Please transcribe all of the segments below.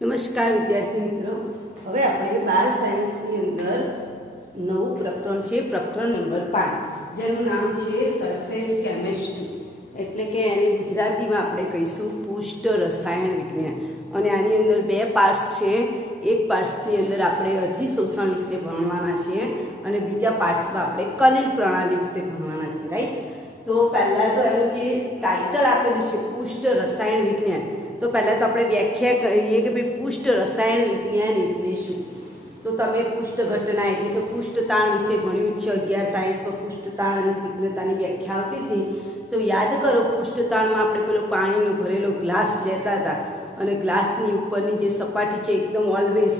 નમસ્કાર વિદ્યાર્થી મિત્રો, હવે આપણે બાળ સાયન્સની અંદર નવું પ્રકરણ છે, પ્રકરણ નંબર 5, જેનું નામ છે સરફેસ કેમેસ્ટ્રી, એટલે કે એને ગુજરાતીમાં આપણે કહીશું પુષ્ટ રસાયણ વિજ્ઞાન. અને આની અંદર બે પાર્ટ્સ છે. એક પાર્ટ્સની અંદર આપણે અધિશોષણ વિશે ભણવાના છીએ અને બીજા પાર્ટ્સમાં આપણે કલિલ પ્રણાલી વિશે ભણવાના છીએ, રાઈટ? તો પહેલાં તો એનું જે ટાઇટલ આપેલું છે પુષ્ટ રસાયણ વિજ્ઞાન, તો પહેલાં તો આપણે વ્યાખ્યા કરીએ કે ભાઈ પુષ્ટ રસાયણ વિજ્ઞાન એટલે શું. તો તમે પુષ્ટ ઘટના એટલે કે પુષ્ટતાણ વિશે ભણ્યું છે 11 સાયન્સમાં. પુષ્ટતાણ અને સ્નિગ્ધતાની વ્યાખ્યા આવતી હતી, તો યાદ કરો પુષ્ટતાણમાં આપણે પેલો પાણીનો ભરેલો ગ્લાસ લેતા હતા અને ગ્લાસની ઉપરની જે સપાટી છે એકદમ ઓલવેઝ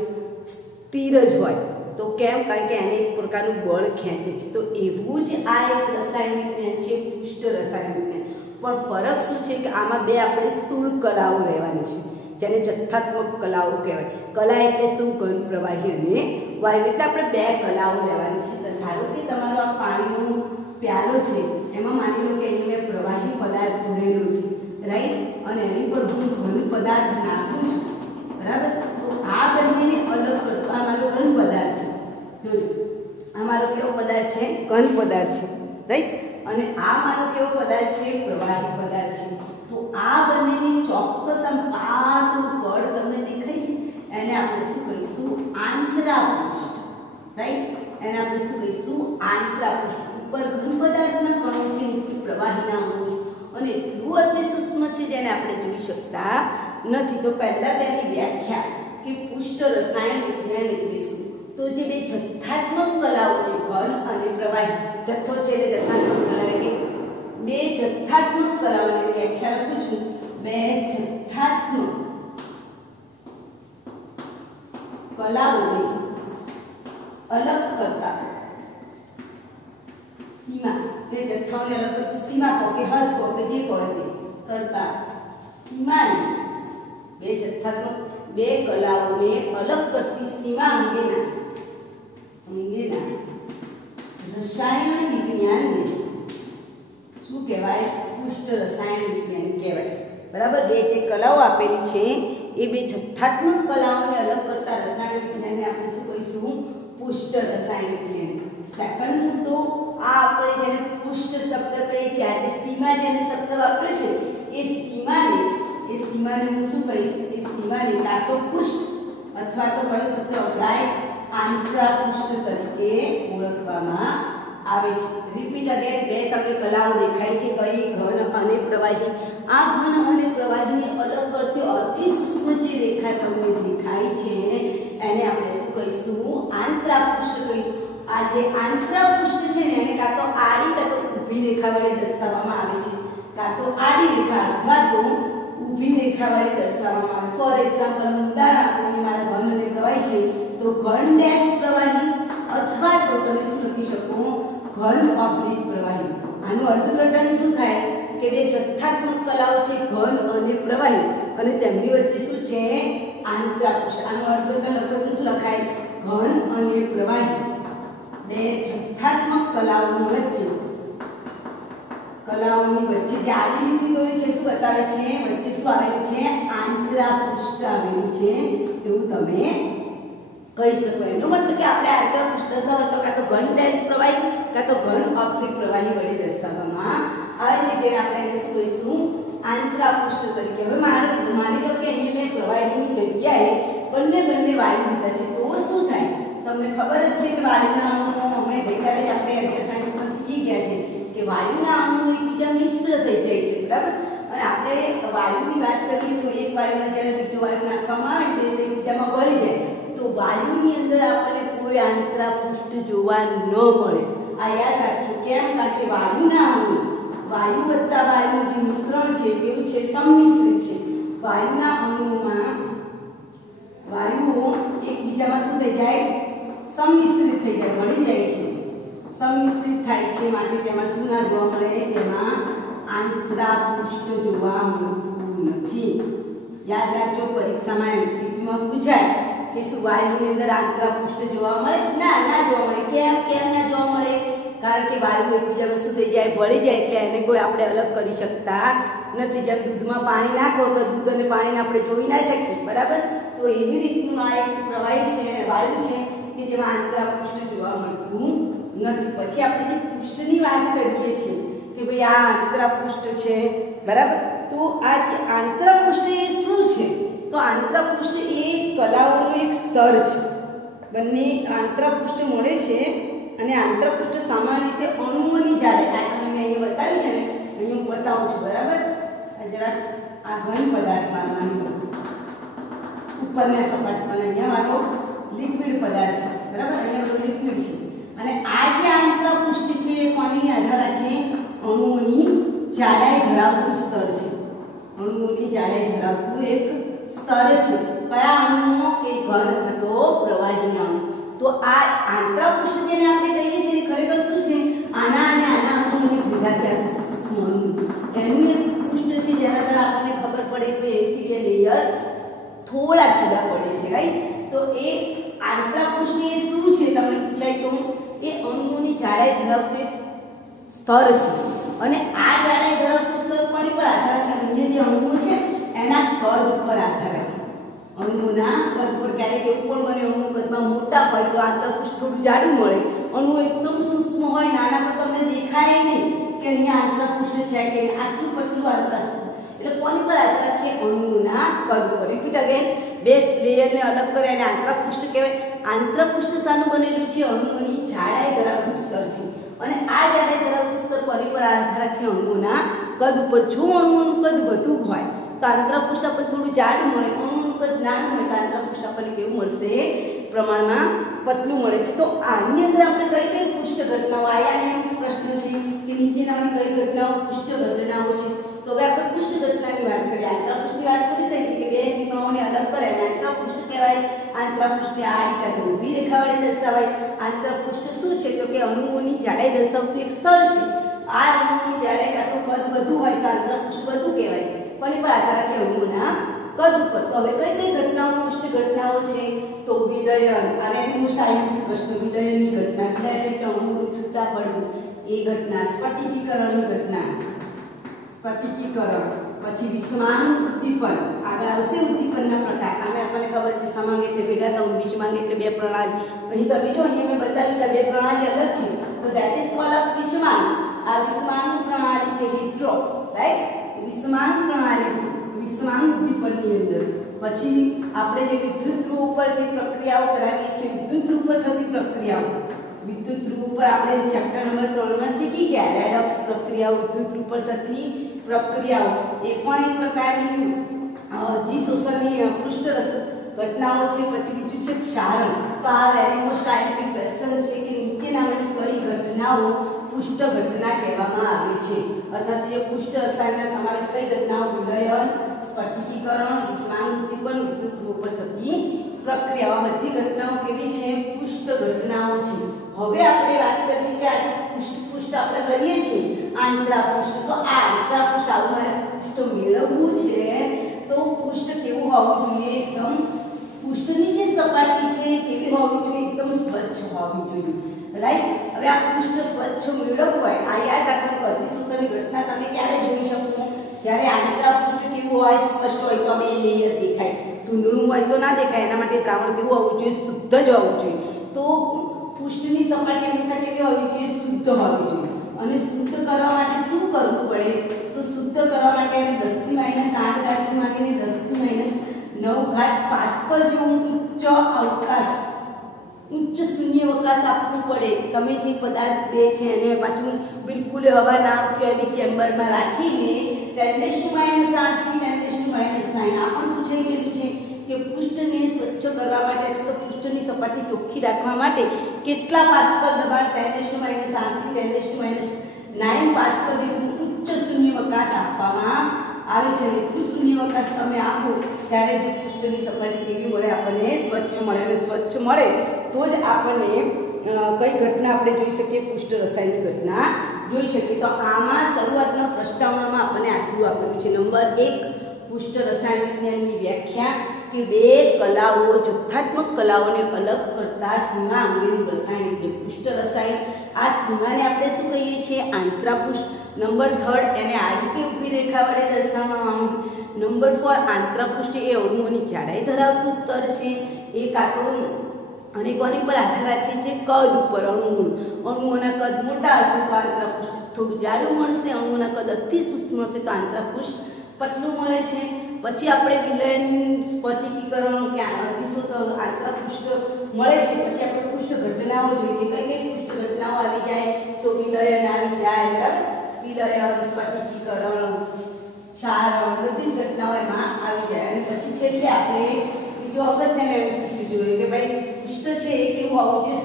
સ્થિર જ હોય. તો કેમ? કારણ કે એને એક પ્રકારનું બળ ખેંચે છે. તો એવું જ આ એક રસાયણ વિજ્ઞાન છે, પુષ્ટ રસાયણ વિજ્ઞાન. પણ ફરક શું છે કે આમાં બે આપણે સ્થૂળ કલાઓ રહેવાની છે, જેને જથ્થાત્મક કલાઓ કહેવાય. કલા એટલે શું? ઘન, પ્રવાહી અને વાયુ. એટલે આપણે બે કલાઓ લેવાની છે. તો ધારો કે તમારો આ પાણીનો પ્યાલો છે, એમાં માની લો કે અહીં મેં પ્રવાહી પદાર્થ ભરેલો છે, રાઈટ? અને એની પર હું ઘન પદાર્થ નાખું છું, બરાબર? તો આ બંનેને અલગ કરતો આ મારો ઘન પદાર્થ છે. જોજો, આ મારો કેવો પદાર્થ છે? ઘન પદાર્થ છે, રાઈટ? અને આ મારો કેવો પદાર્થ છે? પ્રવાહી પદાર્થ છે. તો આ બંનેની ચોક્કસ આમ પાતળું પડ તમને દેખાય છે, એને આપણે શું કહીશું? આંતરાપૃષ્ઠ, રાઈટ? એને આપણે શું કહીશું? આંતરાપૃષ્ઠ. ઉપર ઘન પદાર્થના કણો છે, નીચે પ્રવાહીના અણુ, અને એટલું અતિ સૂક્ષ્મ છે જેને આપણે જોઈ શકતા નથી. તો પહેલા તેની વ્યાખ્યા કે પુષ્ટ રસાયણ વિજ્ઞાન એટલે શું? તો જે બે જથ્થાત્મક કલાઓ છે, ઘન અને પ્રવાહી, જથ્થો છે એટલે જથ્થાત્મક કલા, એટલે બે જથ્થાત્મક કલાઓની વ્યાખ્યા લખું છું. બે જથ્થાત્મક કલાઓને અલગ કરતા સીમા, બે જથ્થાઓને અલગ કરતા સીમા કહો કે હદ કહો કે જે કહો તે કરતા સીમાને, બે જથ્થાત્મક બે કલાઓને અલગ કરતી સીમા અંગેના રસાયણ વિજ્ઞાનને શું કહેવાય? પુષ્ટ રસાયણ વિજ્ઞાન કહેવાય, બરાબર? બે જે કલાઓ આપેલી છે એ બે જથ્થાત્મક કલાઓને અલગ કરતા રસાયણ વિજ્ઞાનને આપણે શું કહીશું? પુષ્ટ રસાયણ વિજ્ઞાન. સેકન્ડ મુદ્દો, આ આપણે જેને પુષ્ટ શબ્દ કહીએ છીએ, આજે સીમા જેને શબ્દ વાપરે છે, એ સીમાને હું શું કહીશ? એ સીમાને કાં તો પુષ્ટ અથવા તો કયો શબ્દ વપરાય? આંતરાપૃષ્ઠ તરીકે ઓળખવામાં આવે છે. રિપીટ અગેન, બે તમને કલાઓ દેખાય છે, કઈ? ઘન અને પ્રવાહી. આ ઘન અને પ્રવાહીને અલગ કરતી અતિ સૂક્ષ્મ જે રેખા તમને દેખાય છે એને આપણે શું કહીશું? આંતરાપૃષ્ઠ કહીશું. આ જે આંતરાપૃષ્ઠ છે ને એને કાં તો આડી કાં તો ઊભી રેખા વડે દર્શાવવામાં આવે છે, કાં તો આડી રેખા અથવા તો ઊભી રેખા વડે દર્શાવવામાં આવે. ફોર એક્ઝામ્પલ, ઉદાહરણ આપીને મારા ઘન અને પ્રવાહી છે, તો ઘન ડેશ પ્રવાહી અથવા તો તમે શું લખી શકો? ઘન ઓબ્લિક પ્રવાહી. આનું અર્થઘટન શું થાય કે બે જથ્થાત્મક કલાઓ છે, ઘન અને પ્રવાહી, અને તેમની વચ્ચે શું છે? આંતરાપૃષ્ઠ. આનું અર્થઘટન લખો તો શું લખાય? ઘન અને પ્રવાહી બે જથ્થાત્મક કલાઓની વચ્ચે જે આડી લીટી દોરી છે શું બતાવે છે? વચ્ચે શું આવેલું છે? આંતરાપૃષ્ઠ આવેલું છે, એવું તમે કહી શકો. એનો મતલબ કે આપણે આંતરાપૃષ્ઠ તો કાં તો ઘન ડેશ પ્રવાહી કાં તો ઘન ઓબ્લિક પ્રવાહી વડે દર્શાવવામાં આવે છે, જેને આપણે એને શું કહીશું? આંતરાપૃષ્ઠ તરીકે. હવે માની લો કે અહીં મેં પ્રવાહીની જગ્યાએ બંને વાયુ લીધા છે, તો શું થાય? તમને ખબર જ છે કે વાયુના અણુઓ અમે ગઈકાલે આપણે 11 સાયન્સમાં શીખી ગયા છે કે વાયુના અણુઓ એકબીજા મિશ્ર થઈ જાય છે, બરાબર? અને આપણે વાયુની વાત કરીએ તો એક વાયુમાં જ્યારે બીજો વાયુ નાખવામાં આવે છે તો એકબીજામાં ભળી જાય. તો વાયુની અંદર આપણને કોઈ આંતરાપૃષ્ઠ જોવા ન મળે. આ યાદ રાખજો. કેમ? કારણ કે વાયુના અણુ, વાયુ વત્તા વાયુનું જે મિશ્રણ છે કેવું છે? સંમિશ્રિત છે. વાયુના અણુઓમાં વાયુઓ એકબીજામાં શું થઈ જાય? સંમિશ્રિત થઈ જાય, ભળી જાય છે, સંમિશ્રિત થાય છે. માટે તેમાં શું ના જોવા મળે? તેમાં આંતરાપૃષ્ઠ જોવા મળતું નથી. યાદ રાખજો, પરીક્ષામાં MCQમાં પૂછાય કે શું વાયુની અંદર આંતરાપૃષ્ઠ જોવા મળે? ના જોવા મળે. કેમ ના જોવા મળે? કારણ કે વાયુ એકબીજામાં શું થઈ જાય? ભળી જાય, એટલે એને કોઈ આપણે અલગ કરી શકતા નથી. જેમ દૂધમાં પાણી નાખો તો દૂધ અને પાણીને આપણે જોઈ ના શકીએ, બરાબર? તો એવી રીતનું આ એક પ્રવાહી છે, વાયુ છે કે જેમાં આંતરપૃષ્ઠ જોવા મળતું નથી. પછી આપણે જે પૃષ્ઠની વાત કરીએ છીએ કે ભાઈ આ આંતરપૃષ્ઠ છે, બરાબર. તો આ જે આંતરપૃષ્ઠ એ શું છે? તો આંતરપૃષ્ઠ એ કલાઓનું એક સ્તર છે. બંને આંતરપૃષ્ઠ મળે છે અને આંતરપૃષ્ઠ સામાન્ય રીતે અણુઓની જાડાઈ, આ તમને અહીંયા બતાવ્યું છે ને, અહીંયા હું બતાવું છું, બરાબર. આ જરા આ ઘન પદાર્થ માનવાનો ઉપરના સપાટીમાં, અહીંયા મારો લિક્વિડ પદાર્થ છે, બરાબર. અહીંયા બધું લિક્વિડ છે અને આ જે આંતરપૃષ્ઠ છે એ કોની આધાર રાખે? અણુઓની જાડાઈ ધરાવતું સ્તર છે. અણુઓની જાડાઈ ધરાવતું એક સ્તર છે. કયા અણુનો? કે ઘન થતો પ્રવાહી અણુ. તો આ આંતરપૃષ્ઠ જેને આપણે કહીએ છીએ ખરેખર શું છે? આના અને આના અણુઓને ભેગા થયા છે સૂક્ષ્મ અણુ. એનું એક પૃષ્ઠ છે જેના દ્વારા આપણને ખબર પડે કે એથી બે લેયર થોડા જુદા પડે છે, રાઈટ. તો એ આંતરપૃષ્ઠ એ શું છે તમને પૂછાય તો એ અણુઓની જાડાઈ ધરાવતું એક સ્તર છે. અને આ જાડાઈ ધરાવતું સ્તર કોની પર આધાર રાખે? અન્ય જે અણુઓ છે એના કદ ઉપર આધાર રાખે. અણુઓના કદ પર ક્યારેક એવું પણ બને અણુ કદમાં મોટા હોય તો આંતરપૃષ્ઠ થોડું જાડું મળે. અણુ એકદમ સૂક્ષ્મ હોય, નાના તો તમને દેખાય નહીં કે અહીંયા આંતરપૃષ્ઠ છે કે આટલું પતલું આંતરપૃષ્ઠ. એટલે કોની પર આધાર રાખે? અણુઓના કદ ઉપર. રિપીટ અગેન, બે લેયરને અલગ કરે અને આંતરપૃષ્ઠ કહેવાય. આંતરપૃષ્ઠ શાનું બનેલું છે? અણુઓની જાડાઈ ધરાવતું સ્તર છે. અને આ જાડાઈ ધરાવતું સ્તર કોની પર આધાર રાખે? અણુઓના કદ ઉપર. જો અણુઓનું કદ વધુ હોય તો આંતરપૃષ્ઠ આપણને થોડું જાડું મળે. અણુઓનું કદ નાનું હોય તો આંતરપૃષ્ઠ આપણને કેવું મળશે? પ્રમાણમાં પતલું મળે છે. તો આની અંદર આપણે કઈ કઈ પૃષ્ઠ ઘટનાઓ, આયામનો પ્રશ્ન છે કે નીચેનાની કઈ ઘટનાઓ પૃષ્ઠ ઘટનાઓ છે? તો હવે આપણે પૃષ્ઠ ઘટનાની વાત કરીએ. આંતરપૃષ્ઠની વાત કરી શકીએ કે બે સીમાઓને અલગ કરે અને આંતરપૃષ્ઠ કહેવાય. આંતરપૃષ્ઠને આડી કાં તો ઊભી રેખા વડે દર્શાવાય. આંતરપૃષ્ઠ શું છે? તો કે અણુઓની જાડાઈ દર્શાવતું એક સ્તર છે. આ અણુઓની જાડાઈ કાં તો કદ વધુ હોય તો આંતરપૃષ્ઠ વધુ કહેવાય. કોની પર આધાર રાખે? અણુઓના કદ ઉપર. તો હવે કઈ કઈ ઘટનાઓ પૃષ્ઠ ઘટનાઓ છે? તો વિલયન, અને મોસ્ટ આઈએમપી પ્રશ્ન, વિલયનની ઘટના. વિલયન એટલે અણુઓનું છૂટા પડવું એ ઘટના. સ્ફટિકીકરણની ઘટના, સ્ફટિકીકરણ. પછી વિષમાંગ ઉદ્દીપન, આગળ આવશે ઉદ્દીપનના પ્રકાર. આમે આપણને ખબર છે સમાંગ એટલે ભેગા થવું, વિષમાંગ એટલે બે પ્રણાલી. અહીં તમે જો અહીંયા મેં બતાવ્યું છે બે પ્રણાલી અલગ છે. તો ધેટ ઇઝ કોલ્ડ વિષમાંગ. આ વિષમાંગ પ્રણાલી છે, હિટ્રો, રાઈટ. વિષમાંગ પ્રણાલી, વિષમાંગ ઉદ્દીપનની અંદર. પછી આપણે જે વિદ્યુત ધ્રુવ ઉપર જે પ્રક્રિયાઓ કરાવીએ છીએ, વિદ્યુત ધ્રુવ પર થતી પ્રક્રિયાઓ, વિદ્યુત ધ્રુવ ઉપર આપણે ચેપ્ટર નંબર 3 માં શીખી ગયા રેડોક્સ પ્રક્રિયાઓ, વિદ્યુત ધ્રુવ પર થતી પ્રક્રિયાઓ. એ પણ એક પ્રકારની જી પૃષ્ઠ ઘટનાઓ છે. પછી બીજું છે ક્ષારણ. તો આ વેરી મોસ્ટ આઈએમપી ક્વેશ્ચન છે કે નીચેનામાંની કઈ ઘટનાઓ પૃષ્ઠ ઘટના કહેવામાં આવે છે? અથવા તો જે પૃષ્ઠ રસાયણના સમાવેશ કઈ ઘટનાઓ? વિલયન, સ્ફટિકીકરણ, વિષમાંગ ઉદ્દીપન, વિદ્યુત ધ્રુવ પર થતી પ્રક્રિયાઓ. બધી ઘટનાઓ કેવી છે? પૃષ્ઠ ઘટનાઓ છે. હવે આપણે વાત કરીએ કે આ પૃષ્ઠ આપણે કરીએ છીએ આંતરપૃષ્ઠ. તો આ આંતરપૃષ્ઠ આવું મારે પૃષ્ઠ મેળવવું છે તો પૃષ્ઠ કેવું હોવું જોઈએ? એકદમ પૃષ્ઠની જે સપાટી છે કેવી હોવી જોઈએ? એકદમ સ્વચ્છ હોવી જોઈએ, રાઈટ. હવે આ પૃષ્ઠ સ્વચ્છ મેળવવું હોય, આ યાદ રાખો. બધી સૂત્રની ઘટના તમે ક્યારે જોઈ શકો? જ્યારે આંતરપૃષ્ઠ કેવું હોય? સ્પષ્ટ હોય તો બે લેયર દેખાય. ધૂંધળું હોય તો ના દેખાય. એના માટે દ્રાવણ કેવું હોવું જોઈએ? શુદ્ધ જ હોવું જોઈએ. તો પૃષ્ઠની સપાટી હંમેશા કેવી હોવી જોઈએ? શુદ્ધ હોવી જોઈએ. અને શુદ્ધ કરવા માટે શું કરવું પડે? તો શુદ્ધ કરવા માટે આપણે 10⁻8 ઘાતથી માંડીને 10⁻9 ઘાત પાસ્કલ જેવું ઉચ્ચ અવકાશ, ઉચ્ચ શૂન્યાવકાશ આપવું પડે. તમે જે પદાર્થ દે છે એને પાછું બિલકુલ હવા ના આવતી એવી ચેમ્બરમાં રાખીને 10⁻8 થી 10⁻9 આ પણ પૂછાઈ ગયેલું છે કે પૃષ્ઠને સ્વચ્છ કરવા માટે અથવા તો પૃષ્ઠની સપાટી ચોખ્ખી રાખવા માટે કેટલા પાસ્કલ દબાણ 10⁻8 થી 10⁻9 પાસ્કલ જેવું ઉચ્ચ શૂન્યાવકાશ આપવામાં આવે છે. એટલું શૂન્યાવકાશ તમે આપો ત્યારે જે પૃષ્ઠની સપાટી કેવી મળે? આપણને સ્વચ્છ મળે. અને સ્વચ્છ મળે તો જ આપણને કઈ ઘટના આપણે જોઈ શકીએ? પૃષ્ઠ રસાયણની ઘટના જોઈ શકીએ. તો આમાં શરૂઆતના પ્રસ્તાવનામાં આપણને આટલું આપેલું છે. નંબર 1 પૃષ્ઠ રસાયણ વિજ્ઞાનની વ્યાખ્યા કે બે કલાઓ જથ્થાત્મક કલાઓને અલગ કરતા સીમા અંગેનું રસાયણ એટલે પૃષ્ઠ રસાયણ. આ સીમાને આપણે શું કહીએ છીએ? આંતરપૃષ્ઠ. નંબર 3 એને આડી કે ઊભી રેખા વડે દર્શાવવામાં આવે. નંબર 4 આંતરપૃષ્ઠ એ અણુઓની જાડાઈ ધરાવતું સ્તર છે. એ કાં તો અને કોની પર આધાર રાખે છે? કદ ઉપર. અણુઓના કદ મોટા હશે તો આંતરપૃષ્ઠ થોડું જાડું મળશે, અણુઓના કદ અતિ સૂક્ષ્મ હશે તો આંતરપૃષ્ઠ પતલું મળે છે. પછી આપણે વિલયન સ્ફટિકીકરણ કે અધિશોષણ આંતરપૃષ્ઠ મળે છે. પછી આપણે પૃષ્ઠ ઘટનાઓ જોઈએ. કઈ કઈ પૃષ્ઠ ઘટનાઓ આવી જાય? તો વિલયન આવી જાય, વિલયન, સ્ફટિકીકરણ, ક્ષારણ, બધી જ ઘટનાઓ એમાં આવી જાય. અને પછી છેલ્લે આપણે બીજો અગત્યનો MCQ જોઈએ કે ભાઈ પૃષ્ઠ છે એ કેવું હોવું જોઈએ?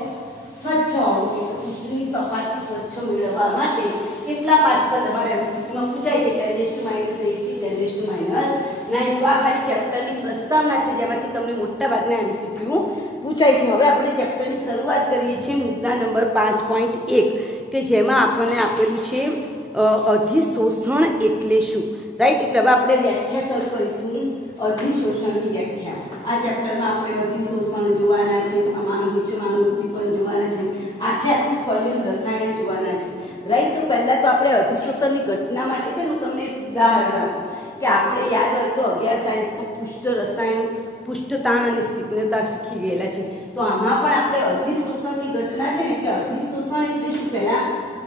સ્વચ્છ હોવું જોઈએ. પૃષ્ઠની સપાટી સ્વચ્છ મેળવવા માટે કેટલા પાસ્કલ તમારે MCQમાં પૂછાય છે? 10⁻⁸ થી 10⁻⁹. તો આ ખાલી ચેપ્ટરની પ્રસ્તાવના છે જેમાંથી તમને મોટા ભાગના MCQ પૂછાય છે. હવે આપણે ચેપ્ટરની શરૂઆત કરીએ છીએ મુદ્દા નંબર 5.1 કે જેમાં આપણને આપેલું છે અધિશોષણ એટલે શું? રાઈટ. એટલે હવે આપણે વ્યાખ્યા શરૂ કરીશું. અધિશોષણની વ્યાખ્યા. આ ચેપ્ટરમાં આપણે અધિશોષણ જોવાના છે, સમાન વિષમાન ઉદ્દીપન જોવાના છે, આખું કલિલ રસાયણ જોવાના છે. રાઈટ. તો પહેલા તો આપણે અધિશોષણની ઘટના માટે છે ને તમને એક ઉદાહરણ આપું કે આપણે યાદ હોય તો 11 સાયન્સમાં પૃષ્ઠ રસાયણ, પૃષ્ઠતાણ અને સ્નિગ્ધતા શીખી ગયેલા છે. તો આમાં પણ આપણે અધિશોષણની ઘટના છે ને કે અધિશોષણ એટલે શું? પહેલા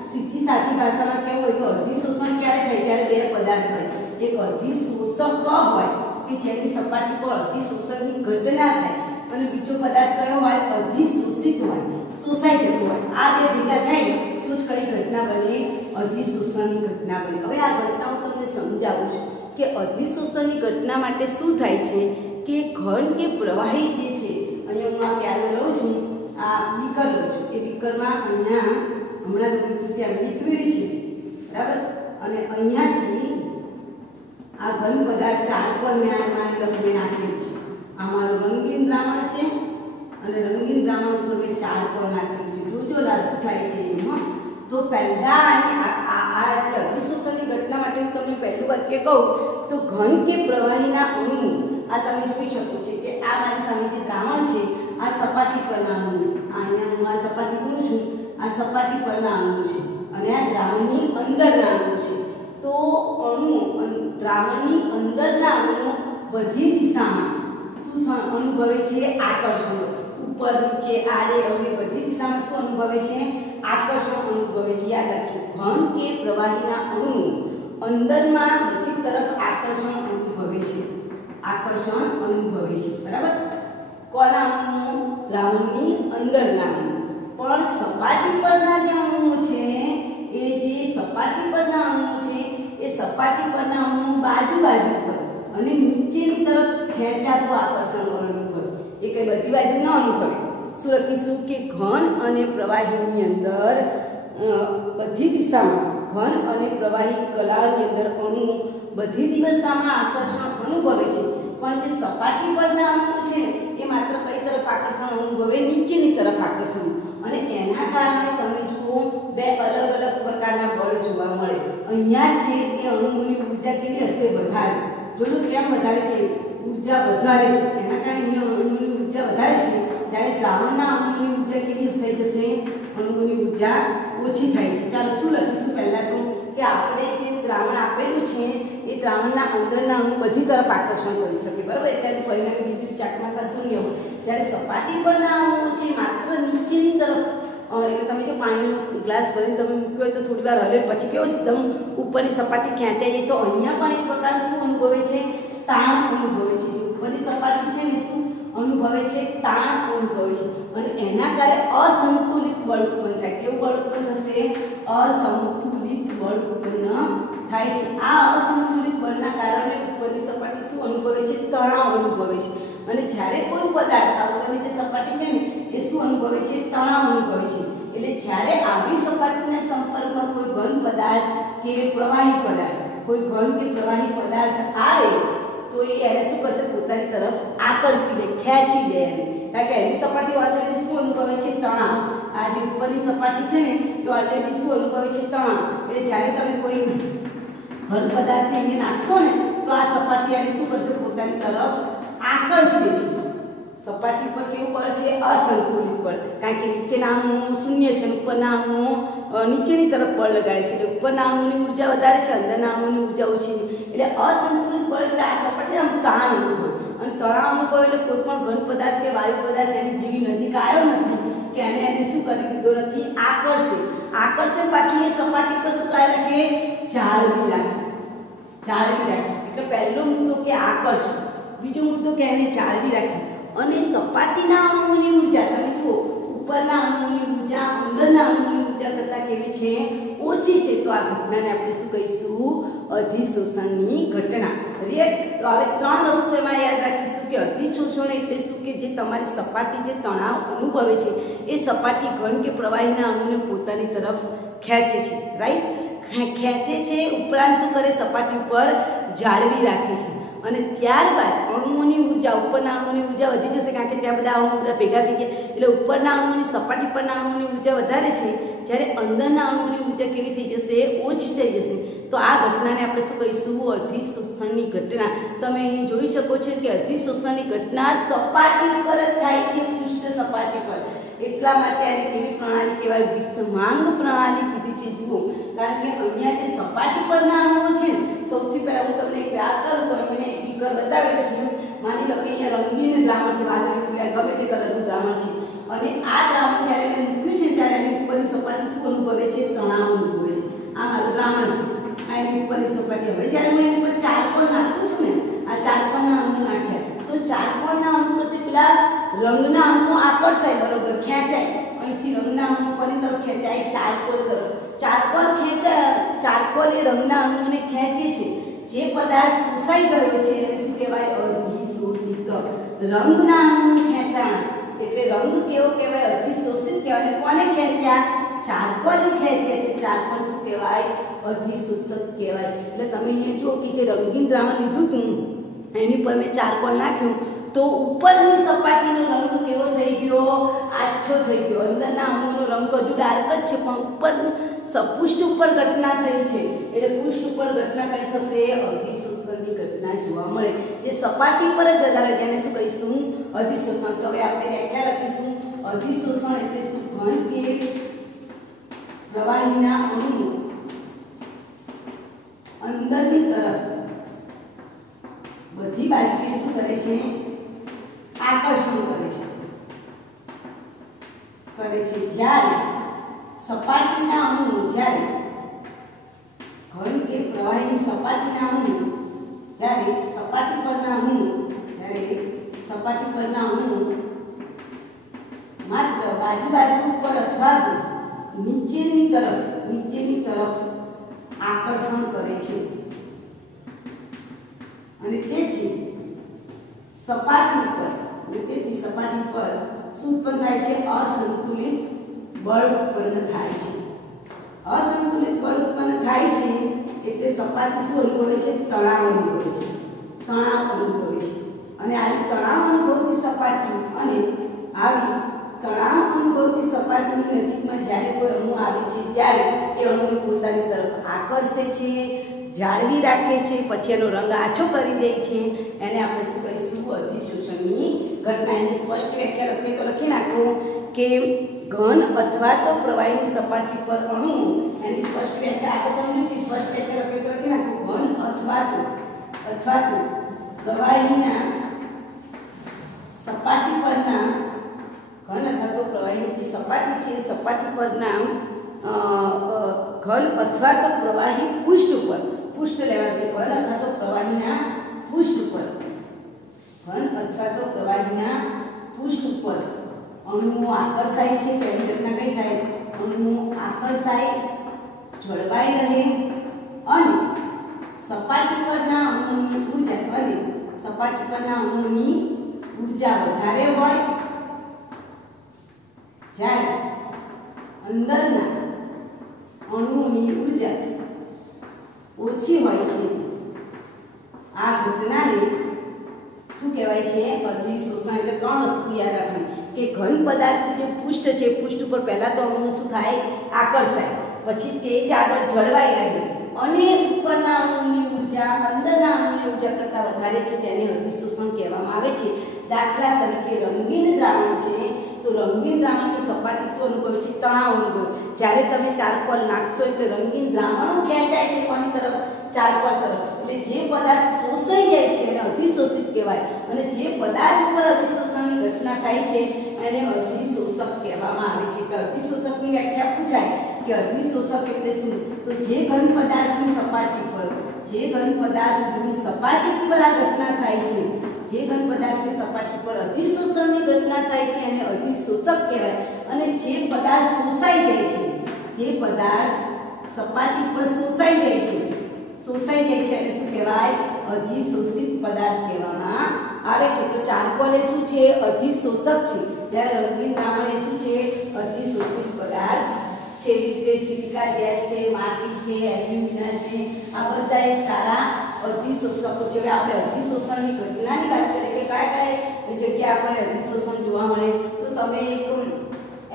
સીધી સાદી ભાષામાં કેવું હોય તો અધિશોષણ ક્યારે થાય? જ્યારે બે પદાર્થ હોય. એક અધિશોષક હોય કે જેની સપાટી પર અધિશોષણની ઘટના થાય અને બીજો પદાર્થ કયો હોય? અધિશોષિત હોય, શોષાઈ જતો હોય. આ બે ભેગા થાય તો જ કઈ ઘટના બને? અધિશોષણની ઘટના બને. હવે આ ઘટના હું તમને સમજાવું છું કે અધિશોષણની ઘટના માટે શું થાય છે કે ઘન કે પ્રવાહી જે છે, અહીંયા હું આ પ્યાલો લઉં છું, આ બીકર લઉં છું. એ બીકરમાં અહીંયા હમણાં ત્યાં લિક્વિડ છે, બરાબર, અને અહીંયાથી આ ઘન પદાર્થ 4 પર મેં આમાં લખીને નાખેલું છે. આ મારું રંગીન દ્રાવણ છે અને રંગીન દ્રાવણ ઉપર મેં 4 પર નાખેલું છે. જોજો શું થાય છે એમાં. તો પહેલા આ અધિશોષણની ઘટના માટે હું તમને પહેલું વાક્ય કહું તો ઘન કે પ્રવાહીના અણુ, આ તમે જોઈ શકો છો કે આ મારી સામે જે દ્રાવણ છે આ સપાટી પરના અણુ, અહીંયા હું આ સપાટી દઉં છું, આ સપાટી પરના અણુ છે અને આ દ્રાવણની અંદરના અણુ છે. તો અણુ દ્રાવણની અંદરના અણુ બધી દિશામાં શું અનુભવે છે? આકર્ષણ. ઉપર નીચે આડે અવળે બધી દિશામાં શું અનુભવે છે? આકર્ષણ અનુભવે છે. યાદ રાખજો, ઘન કે પ્રવાહીના અણુ અંદરમાં બધી તરફ આકર્ષણ અનુભવે છે, આકર્ષણ અનુભવે છે, બરાબર. કોના અણુ? દ્રાવણની અંદરના અણુ. પણ સપાટી પરના જે અણુ છે એ જે સપાટી પરના અણુ છે એ સપાટી પરના અણુ બાજુ પર અને નીચેની તરફ ખેંચાતું આકર્ષણ અનુભવે. એ કઈ બધી બાજુ ન અનુભવે. શું લખીશું કે ઘન અને પ્રવાહીની અંદર બધી દિશામાં, ઘન અને પ્રવાહી કલાની અંદર અણુ બધી દિશામાં આકર્ષણ અનુભવે છે. પણ જે સપાટી પરના અણુ છે એ માત્ર કઈ તરફ આકર્ષણ અનુભવે? નીચેની તરફ આકર્ષણ. અને એના કારણે તમે જુઓ બે અલગ અલગ પ્રકારના બળ જોવા મળે. અહીંયા છે એ અણુઓની ઊર્જા કેવી હશે? વધારે. જોયું કેમ વધારે છે? ઊર્જા વધારે છે. એના કારણે અહીંયા અણુની ઊર્જા વધારે છે. જ્યારે દ્રાવણના અણુની ઊર્જા કેવી થઈ જશે? અણુઓની ઊર્જા ઓછી થાય છે. ચાલો શું લખીશું પહેલા તો કે આપણે જે દ્રાવણ આપેલું છે એ દ્રાવણના અંદરના અણુ બધી તરફ આકર્ષણ કરી શકે, બરાબર. એટલે પરિણામ વિદ્યુત ચાર્જમાં શૂન્ય હોય. જ્યારે સપાટી પરના અણુઓ છે માત્ર નીચેની તરફ, એટલે તમે જો પાણીનો ગ્લાસ ભરીને તમે મૂક્યો હોય તો થોડી વાર હલે પછી કેવો એકદમ ઉપરની સપાટી ખેંચાઈ જાય. તો અહીંયા પણ એક પ્રકારનું શું અનુભવે છે? તાણ અનુભવે છે. ઉપરની સપાટી છે ને શું અનુભવે છે? તાણ અનુભવે છે. અને એના કારણે અસંતુલિત બળ ઉત્પન્ન થાય. કેવું બળ ઉત્પન્ન થશે? અસંતુલિત બળ ઉત્પન્ન થાય છે. આ અસંતુલિત બળના કારણે ઉપરની સપાટી શું અનુભવે છે? તણાવ અનુભવે છે. અને જ્યારે કોઈ પદાર્થ આ ઉપરની જે સપાટી છે ને એ શું અનુભવે છે? તણાવ અનુભવે છે. એટલે જ્યારે આવી સપાટીના સંપર્કમાં કોઈ ઘન પદાર્થ કે પ્રવાહી પદાર્થ, કોઈ ઘન કે પ્રવાહી પદાર્થ આવે તો એ એને શું કરશે? પોતાની તરફ આકર્ષી લે, ખેંચી લે. કારણ કે એની સપાટી ઓલરેડી શું અનુભવે છે? તણાવ. આ જે ઉપરની સપાટી છે ને એ ઓલરેડી શું અનુભવે છે? તણાવ. એટલે જ્યારે તમે કોઈ ઘન પદાર્થને અહીંયા નાખશો ને તો આ સપાટી એને શું કરશે? પોતાની તરફ આકર્ષે છે. સપાટી પર કેવું બળ છે? અસંતુલિત બળ. કારણ કે નીચેના અણુઓ શૂન્ય છે, ઉપરના અણુઓ નીચેની તરફ બળ લગાડે છે. એટલે ઉપરના અણુઓની ઉર્જા વધારે છે, અંદરના અણુઓની ઉર્જા ઓછી છે. એટલે અસંતુલિત બળ એટલે આ સપાટી આમ તાણ અનુભવે. અને તણાવ અનુભવ એટલે કોઈ પણ ઘન પદાર્થ કે વાયુ પદાર્થ એની જેવી નજીક આવ્યો નથી કે એને શું કરી દીધો નથી, આકર્ષે. આકર્ષે પાછું એ સપાટી પર શું કરી રાખે? જાળવી રાખે. જાળવી રાખે. એટલે પહેલો મુદ્દો કે આકર્ષણ, બીજો મુદ્દો કે એને જાળવી રાખે. અને સપાટીના અણુઓની ઉર્જા તમે જુઓ, ઉપરના અણુઓની ઉર્જા અંદરના અણુઓની ઉર્જા કરતાં કેવી છે? ઓછી છે. તો આ ઘટનાને આપણે શું કહીશું? અધિશોષણની ઘટના. તો હવે ત્રણ વસ્તુ એમાં યાદ રાખીશું કે અધિશોષણ એટલે શું? કે જે તમારી સપાટી જે તણાવ અનુભવે છે એ સપાટી ઘન કે પ્રવાહીના અણુને પોતાની તરફ ખેંચે છે. રાઈટ? ખેંચે છે, ઉપરાંત શું કરે? સપાટી ઉપર જાળવી રાખે છે. અને ત્યારબાદ અણુઓની ઉર્જા, ઉપરના અણુઓની ઉર્જા વધી જશે, કારણ કે ત્યાં બધા અણુ બધા ભેગા થઈ ગયા. એટલે ઉપરના અણુઓની, સપાટી પરના અણુઓની ઉર્જા વધારે છે, જ્યારે અંદરના અણુઓની ઉર્જા કેવી થઈ જશે? ઓછી થઈ જશે. તો આ ઘટનાને આપણે શું કહીશું? અધિશોષણની ઘટના. તમે અહીં જોઈ શકો છો કે અધિશોષણની ઘટના સપાટી પર જ થાય છે, પૃષ્ઠ સપાટી પર. એટલા માટે આને કેવી પ્રણાલી કહેવાય? વિષમાંગ પ્રણાલી કીધી છે. જુઓ, કારણ કે અહીંયા જે સપાટી પરના અણુઓ છે, સૌથી પહેલા હું તમને એક વાત કરું તો અહીંયા એક ફિગર બતાવેલું છે. માની લો કે અહીંયા રંગીન દ્રાવણ છે, વાદળી પીળા ગમે તે કલરનું દ્રાવણ છે, અને આ દ્રાવણ જ્યારે મેં મૂક્યું છે ત્યારે એની ઉપરની સપાટી શું અનુભવે છે? તણાવ અનુભવે છે. આ મારું દ્રાવણ છે, આ એની ઉપરની સપાટી. હવે જ્યારે હું એની ઉપર ચારકોલ નાખું છું ને, આ ચારકોલના અણુ નાખ્યા, તો ચારકોલના અણુ પ્રત્યે પેલા રંગના અણુઓ આકર્ષાય, બરોબર, ખેંચાય. અહીંથી રંગના અણુ કોની તરફ ખેંચાય? ચારકોલ તરફ. ચારકોલ ખેંચાય, ચારકોલ એ રંગના અણુઓને ખેંચે છે. જે પદાર્થ શોષાઈ ગયો છે એને શું કહેવાય? અધિશોષિત. રંગના અણુનું ખેંચાણ એટલે રંગ કેવો કહેવાય? અધિશોષિત કહેવાય. કોને ખેંચ્યા? ચારકોલે ખેંચ્યા છે. ચારકોલ શું કહેવાય? અધિશોષક કહેવાય. એટલે તમે અહીંયા જુઓ કે જે રંગીન દ્રાવણ લીધું હતું એની પર મેં ચારકોલ નાખ્યું તો ઉપરની સપાટીનો રંગ કેવો થઈ ગયો? આછો થઈ ગયો. અંદરના અણુનો રંગ તો હજુ ડાર્ક જ છે, પણ ઉપર પૃષ્ઠ ઉપર ઘટના થઈ છે. એટલે પૃષ્ઠ ઉપર ઘટના કઈ થશે? અધિશોષણની ઘટના જોવા મળે. જે સપાટી પર જ વધારે, તેને શું કહીશું? અધિશોષણ. તો હવે આપણે વ્યાખ્યા લખીશું. અધિશોષણ એટલે શું? ઘન કે પ્રવાહીના અણુ અંદરની તરફ બધી બાજુએ શું કરે છે? આકર્ષણ કરે છે. જ્યારે સપાટીના અણુ, જ્યારે ઘન કે પ્રવાહીની સપાટીના અણુ, જ્યારે સપાટી પરના અણુ માત્ર બાજુ ઉપર અથવા નીચેની તરફ આકર્ષણ કરે છે, અને તેથી સપાટી પર શું ઉત્પન્ન થાય છે? અસંતુલિત બળ ઉત્પન્ન થાય છે. અસંતુલિત બળ ઉત્પન્ન થાય છે એટલે સપાટી શું અનુભવે છે? તણાવ અનુભવે છે. અને આવી તણાવ અનુભવતી સપાટીની નજીકમાં જ્યારે કોઈ અણુ આવે છે ત્યારે એ અણુને પોતાની તરફ આકર્ષે છે, જાળવી રાખે છે, પછી એનો રંગ આછો કરી દે છે. એને આપણે શું કહીશું? અધિશોષણની ઘટના. એની સ્પષ્ટ વ્યાખ્યા લખીએ તો લખી નાખો કે ઘન અથવા તો પ્રવાહીની સપાટી પર અણુ, એની સ્પષ્ટ વ્યાખ્યા આપણે સમજીતી. સ્પષ્ટ વ્યાખ્યા લખીએ તો લખી નાખો ઘન અથવા તો પ્રવાહીના સપાટી પરના, ઘન અથવા તો પ્રવાહીની જે સપાટી છે સપાટી પરના ઘન અથવા તો પ્રવાહી પૃષ્ઠ ઉપર, પૃષ્ઠ લેવા છે, ઘન અથવા તો પ્રવાહીના પૃષ્ઠ ઉપર, અણુઓ આકર્ષાય છે. પહેલી ઘટના કઈ થાય? અણુઓ આકર્ષાય, જળવાઈ રહે, અને સપાટી પરના અણુઓની ઉર્જા વધારે હોય, જ્યારે અંદરના અણુઓની ઉર્જા ઓછી હોય છે. આ ઘટનાને શું કહેવાય છે? અધિશોષણ. એટલે ત્રણ વસ્તુ યાદ રાખવાની કે ઘન પદાર્થ જે પૃષ્ઠ છે, પૃષ્ઠ ઉપર પહેલા તો અણુ શું થાય? આકર્ષાય, પછી તે જ આગળ જળવાઈ રહે, અને ઉપરના અણુની ઉર્જા જ્યાં અંદરના અણુની ઉર્જા કરતાં વધારે છે તેને અધિશોષણ કહેવામાં આવે છે। દાખલા તરીકે રંગીન દ્રાવણ છે તો રંગીન દ્રાવણની સપાટી શું અનુભવે છે? તણાવ અનુભવે। જ્યારે તમે ચારકોલ નાખશો એટલે રંગીન દ્રાવણો ખેંચાય છે કોની તરફ? ચારકોલ તરફ। એટલે જે પદાર્થ શોષાઈ જાય છે એને અધિશોષિત કહેવાય અને જે પદાર્થ ઉપર અધિશોષણની ઘટના થાય છે એને અધિશોષક કહેવામાં આવે છે। કે અધિશોષકની વ્યાખ્યા પૂછાય કે અધિશોષક એટલે શું? તો જે ઘન પદાર્થની સપાટી પર આ ઘટના થાય છે, જે ઘન પદાર્થની સપાટી પર અધિશોષણની ઘટના થાય છે એને અધિશોષક કહેવાય અને જે પદાર્થ શોષાઈ જાય છે, જે પદાર્થ સપાટી પર શોષાઈ જાય છે એને શું કહેવાય? અધિશોષિત પદાર્થ કહેવામાં આવે છે। તો ચારકોલ એ શું છે? અધિશોષક છે। જ્યારે રંગીન દ્રાવણ એ શું છે? અધિશોષિત પદાર્થ છે। એવી રીતે સિલિકા જેલ છે, માટી છે, એલ્યુમિના છે, આ બધા એક સારા અધિશોષકો છે। હવે આપણે અધિશોષણની ઘટનાની વાત કરીએ કે કયા જગ્યાએ આપણને અધિશોષણ જોવા મળે તો તમે એક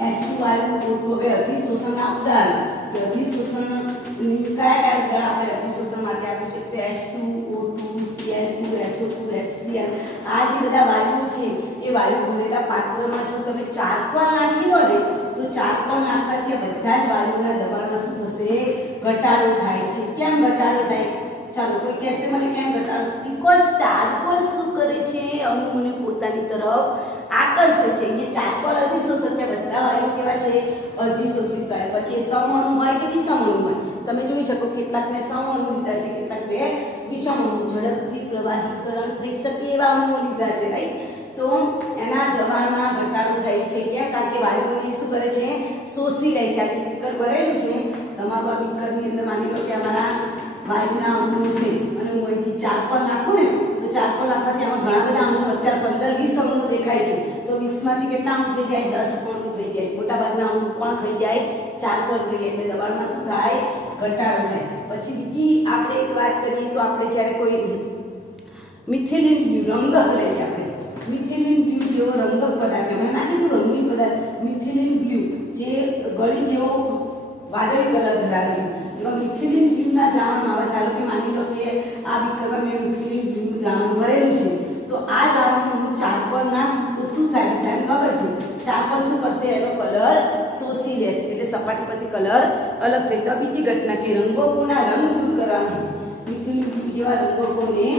H2 વાયુ હવે અધિશોષણના ઉદાહરણ કે અધિશોષણની કયા ઉદાહરણ આપણે અધિશોષણ માટે આપ્યું છે? H2O2 Cl2 SO2 HCl આ જે બધા વાયુઓ છે એ વાયુ ભરેલા પાત્રમાં જો તમે ચારકોલ નાખી દો ને તો ચારકોલ નાખવાથી બધા જ વાયુઓના દબાણમાં શું થશે? ઘટાડો થાય છે। કેમ ઘટાડો થાય? ચાલો કોઈ કહેશે મને કેમ ઘટાડો? બીકોઝ ચારકોલ શું કરે છે? અણુઓને પોતાની તરફ આકર્ષે છે। એ ચારકોલ અધિશોષક છે। બધા વાયુ કેવા છે? અધિશોષિત વાયુ। પછી એ સમઅણુ હોય કે વિષમઅણુ હોય, તમે જોઈ શકો કેટલાકને સમઅણુ લીધા છે, કેટલાકને વિષમઅણુ। ઝડપથી પ્રવાહીકરણ થઈ શકે એવા અણુઓ લીધા છે, રાઈટ? તો એના દબાણમાં ઘટાડો થાય છે। કેમ? કારણ કે વાયુઓને શું કરે છે? શોષી લે છે। આ બીકર ભરેલું છે, તમારા બીકરની અંદર માની લો કે અમારા વાયુના અણુઓ છે અને હું અહીંથી ચારકોલ નાખું ને તો ચારકોલ નાખવાથી આમાં ઘણા બધા અણુઓ, અત્યારે 15-20 અણુઓ દેખાય છે તો 20 માંથી કેટલા અણુ થઈ જાય? 10 અણુ થઈ જાય। મોટાભાગના અણુ પણ થઈ જાય ચારકોલ થઈ જાય એટલે દબાણમાં શું થાય? ઘટાડો થાય। પછી બીજી આપણે એક વાત કરીએ તો આપણે જ્યારે કોઈ મિથિલિન બ્લુ રંગક લઈએ, આપણે મિથિલિન બ્લુ જેવો રંગક પદાર્થ, અમે ના કીધું રંગીન પદાર્થ, મિથિલિન બ્લુ જે ગળી જેવો વાદળી કલર ધરાવે છે એવા મિથિલિન બ્લુના દ્રાવણમાં આવે, ધારો કે માની લો કે આ બીકરમાં મેં મિથિલિન બ્લુનું દ્રાવણ ભરેલું છે તો આ દ્રાવણમાં હું ચારકોલ નાખું તો શું થાય? બધાને ખબર છે ચારકોલ શું કરશે? એનો કલર શોષી લેશે એટલે સપાટી પરથી કલર અલગ થઈ। તો બીજી ઘટના કે રંગકોના રંગ દૂર કરવાની, મિથિલિન બ્લુ જેવા રંગકોને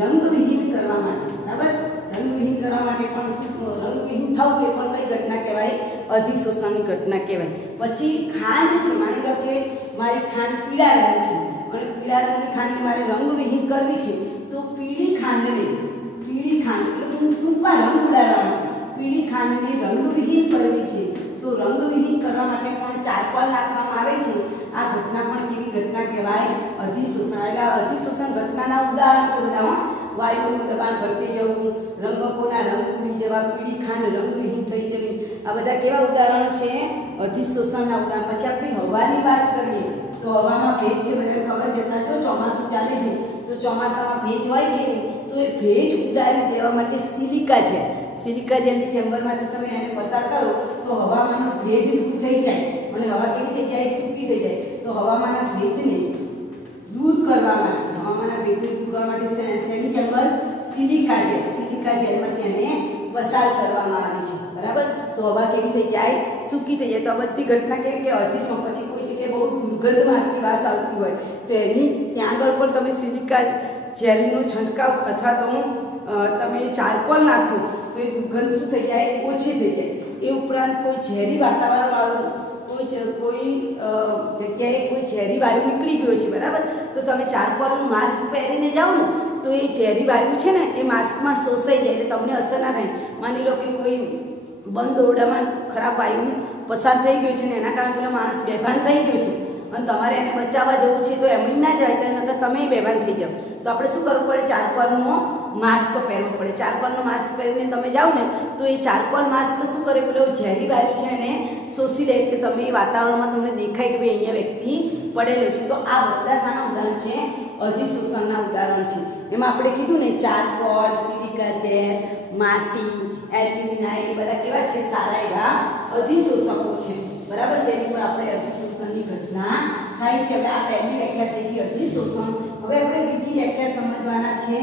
રંગવિહીન કરવા માટે, બરાબર? રંગવિહીન કરવા માટે પણ શું રંગવિહીન થવું એ પણ કઈ ઘટના કહેવાય? અધિશોષણની ઘટના કહેવાય। પછી ખાંડ છે, માની લો કે મારી ખાંડ પીળા રંગની છે અને પીળા રંગની ખાંડને મારે રંગવિહીન કરવી છે તો પીળી ખાંડ એટલે ટૂંકમાં રંગ ઉડાડવા માટે પીળી ખાંડને રંગવિહીન કરવી છે તો રંગવિહીન કરવા માટે પણ ચારકોલ નાખવામાં આવે છે। આ ઘટના પણ કેવી ઘટના કહેવાય? અધિશોષણ। એટલે અધિશોષણ ઘટનાના ઉદાહરણ છે બધા, વાયુઓનું દબાણ ઘટી જવું, રંગકોના રંગ ઉડી જવા, પીળી ખાંડ રંગવિહીન થઈ જવી, આ બધા કેવા ઉદાહરણો છે? અધિશોષણના ઉદાહરણ। પછી આપણે હવાની વાત કરીએ તો હવામાં ભેજ છે, બધાને ખબર છે, જો ચોમાસું ચાલે છે તો ચોમાસામાં ભેજ હોય કે નહીં તો એ ભેજ ઉડાડી દેવા માટે સિલિકા જેલની ચેમ્બરમાંથી તમે એને પસાર કરો તો હવામાનનો ભેજ દૂર થઈ જાય અને હવા કેવી થઈ જાય? સૂકી થઈ જાય। તો હવામાનના ભેજને દૂર કરવા માટે શેની ચેમ્બર? સિલિકા જેલમાંથી એને પસાર કરવામાં આવે છે, બરાબર? તો હવા કેવી થઈ જાય? સૂકી થઈ જાય। તો આ બધી ઘટના કેવી કે અધિશોષણ। પછી કોઈ જગ્યાએ બહુ દુર્ગંધ મારતી વાસ આવતી હોય તો એની ત્યાં આગળ પણ તમે સિલિકા જેલનો છંટકાવ અથવા તો તમે ચારકોલ નાખો તો એ દુર્ગંધ શું થઈ જાય? ઓછી થઈ જાય। એ ઉપરાંત કોઈ ઝેરી વાતાવરણવાળું કોઈ જગ્યાએ કોઈ ઝેરી વાયુ નીકળી ગયો છે, બરાબર? તો તમે ચારકોલનું માસ્ક પહેરીને જાઓ ને તો એ ઝેરી વાયુ છે ને એ માસ્કમાં શોષાઈ જાય એટલે તમને અસર ના થાય। માની લો કે કોઈ બંધ ઓરડામાં ખરાબ વાયુ પસાર થઈ ગયો છે ને એના કારણે પેલો માણસ બેભાન થઈ ગયો છે અને તમારે એને બચાવવા જવું છે તો એમની ના જાય તો તમે બેભાન થઈ જાઓ તો આપણે શું કરવું પડે? ચારકોલનો માસ્ક પહેરવો પડે। ચારકોલનો માસ્ક પહેરીને તમે જાઓ ને તો એ ચારકોલ માસ્ક શું કરે? પેલો ઝેરી વાયુ છે એને શોષી લે એટલે તમે વાતાવરણમાં તમને દેખાય કે ભાઈ અહીંયા વ્યક્તિ પડેલો છે। તો આ બધા શાના ઉદાહરણ છે? અધિશોષણના ઉદાહરણ છે। એમાં આપણે કીધું ને ચારકોલ, સિલિકા છે, માટી, એલ્યુમિના એ બધા કેવા છે? સારા એવા અધિશોષકો છે, બરાબર? તેની પર આપણે અધિશોષણની ઘટના થાય છે। હવે આ પહેલી વ્યાખ્યા થઈ ગઈ અધિશોષણ। હવે આપણે બીજી વ્યાખ્યા સમજવાના છે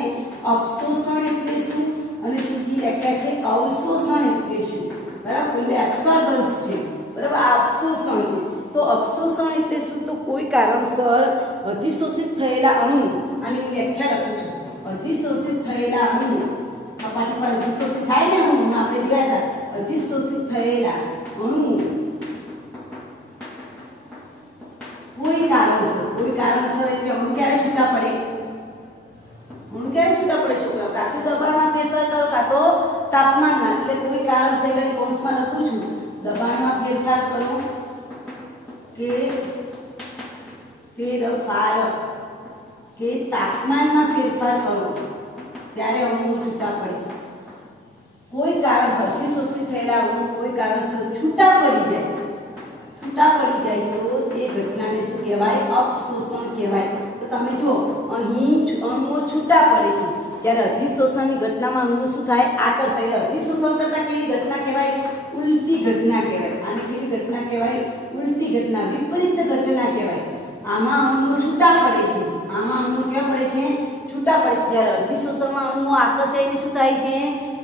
અવશોષણ એટલે શું અને બીજી વ્યાખ્યા છે અવશોષણ એટલે શું બરાબર એટલે એબ્સોર્બન્સ છે બરાબર આ અવશોષણ છે તો અવશોષણ એટલે શું તો કોઈ કારણસર અધિશોષિત થયેલા અણુ આની વ્યાખ્યા લખું છું અધિશોષિત થયેલા અણુ સપાટી પર અધિશોષિત થાય ને અણુ આપણે જોયા હતા અધિશોષિત થયેલા અણુ કોઈ કારણસર એટલે અણુ ક્યારે છૂટા પડે છોકરા કાં તો દબાણમાં ફેરફાર કરો કાં તો તાપમાનમાં એટલે કોઈ કારણસર એટલે કૌંસમાં લખું છું દબાણમાં ફેરફાર કરો કે તાપમાનમાં ફેરફાર કરો ત્યારે અણુઓ છૂટા પડે કોઈ કારણસર અધિશોષિત થયેલા અણુ કોઈ કારણસર છૂટા પડી જાય તો તે ઘટનાને શું કહેવાય અવશોષણ કહેવાય તો તમે જુઓ અહીં અણુઓ છૂટા પડે છે જ્યારે અધિશોષણની ઘટનામાં અણુઓ શું થાય આગળ થાય અધિશોષણ કરતા કેવી ઘટના કહેવાય ઉલટી ઘટના કહેવાય આને કેવી ઘટના કહેવાય ઉલટી ઘટના વિપરીત ઘટના કહેવાય આમાં અણુઓ છૂટા પડે છે કેવા પડે છે છૂટા પડે છે જ્યારે અધિશોષણમાં અણુઓ આકર્ષાઈને શું થાય છે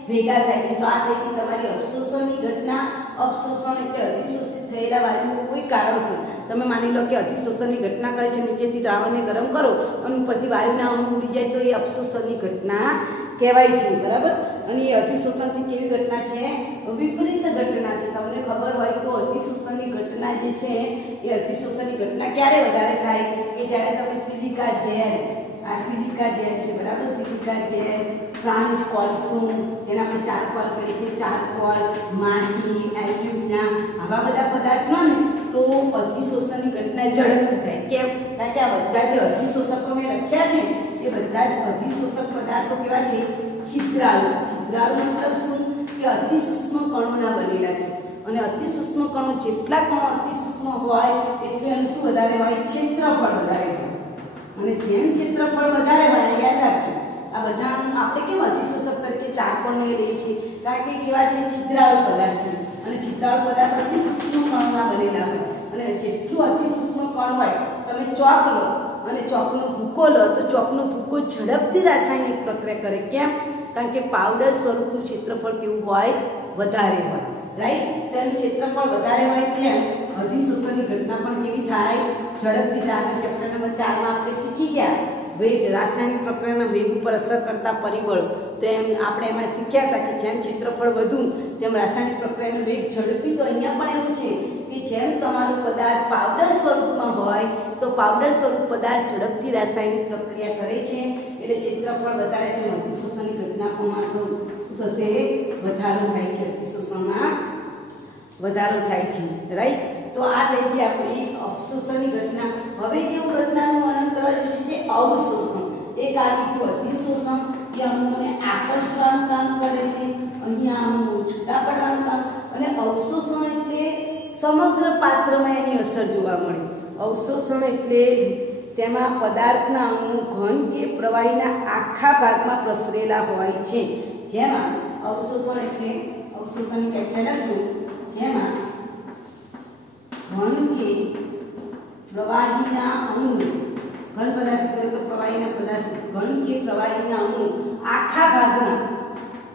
ભેગા થાય છે તો આ થઈ ગઈ તમારી અવશોષણની ઘટના અવશોષણ એટલે અધિશોષિત થયેલા વાયુઓ કોઈ કારણસર તમે માની લો કે અધિશોષણની ઘટના કરે છે નીચેથી દ્રાવણને ગરમ કરો અને ઉપરથી વાયુના અણુ ઉડી જાય તો એ અવશોષણની ઘટના કહેવાય છે બરાબર અને એ અધિશોષણથી કેવી ઘટના છે વિપરીત ઘટના છે તમને ખબર હોય તો અધિશોષણની ઘટના જે છે એ અધિશોષણની ઘટના ક્યારે વધારે થાય કે જ્યારે તમે સિલિકા ઝેર આ સિલિકા ઝેર છે બરાબર સિલિકા ઝેર પ્રાણી કોલસુમ જેને આપણે ચારકોલ કહીએ છીએ ચારકોલ માટી એલ્યુમિનિયમ આવા બધા પદાર્થો ને તો અધિશોષણની ઘટના ઝડપથી થાય કેમ કારણ કે આ બધા જે અધિશોષકો મેં લખ્યા છે એ બધા જ અધિશોષક પદાર્થો કેવા છે છિદ્રાળુ મતલબ શું કે અતિસૂક્ષ્મ કણોના બનેલા છે અને અતિસૂક્ષ્મ કણો જેટલા કણો અતિસૂક્ષ્મ હોય એટલે એનું શું વધારે હોય ક્ષેત્રફળ વધારે હોય અને જેમ ક્ષેત્રફળ વધારે હોય યાદ રાખજો આ બધા આપણે કેમ અધિશોષક તરીકે ચારકોલને લઈએ છીએ કારણ કે કેવા છે છિદ્રાળુ પદાર્થ છે અને છિદ્રાળુ પદાર્થ અતિસૂક્ષ્મ કણોના બનેલા હોય અને જેટલું અતિસૂક્ષ્મ કણ હોય તમે ચોક લો અને ચોકનો ભૂકો લો તો ચોકનો ભૂકો ઝડપથી રાસાયણિક પ્રક્રિયા કરે કેમ કારણ કે પાવડર સ્વરૂપનું ક્ષેત્રફળ કેવું હોય વધારે હોય રાઈટ તેનું ક્ષેત્રફળ વધારે હોય તેમ અધિશોષણની ઘટના પણ કેવી થાય ઝડપથી થાય ચેપ્ટર નંબર 4 માં આપણે શીખી ગયા વેગ રાસાયણિક પ્રક્રિયાના વેગ ઉપર અસર કરતા પરિબળો તેમ આપણે એમાં શીખ્યા હતા કે જેમ ક્ષેત્રફળ વધુ તેમ રાસાયણિક પ્રક્રિયાનો વેગ ઝડપી તો અહીંયા પણ એવું છે કે જેમ તમારો પદાર્થ પાવડર સ્વરૂપમાં હોય તો પાવડર સ્વરૂપ પદાર્થ ઝડપથી રાસાયણિક પ્રક્રિયા કરે છે એટલે ક્ષેત્રફળ વધારે તેમ અધિશોષણની ઘટનામાં શું થશે વધારો થાય છે અધિશોષણમાં વધારો થાય છે રાઈટ તો આ થઈ ગઈ આપણી અવશોષણની ઘટના હવે જેવું ઘટનાનું વર્ણન કરવાનું છે તે અવશોષણ એક આવી ગયું અધિશોષણ જે અણુઓને આકર્ષવાનું કામ કરે છે અહીંયા અણુઓ છૂટા પડવાનું કામ અને અવશોષણ એટલે સમગ્ર પાત્રમાં એની અસર જોવા મળે અવશોષણ એટલે તેમાં પદાર્થના અણુ ઘન કે પ્રવાહીના આખા ભાગમાં પ્રસરેલા હોય છે જેમાં અવશોષણ એટલે અવશોષણની વ્યાખ્યા લખું જેમાં ઘન કે પ્રવાહીના અણુ ઘન પદાર્થ કહે તો પ્રવાહીના પદાર્થ ઘન કે પ્રવાહીના અણુ આખા ભાગમાં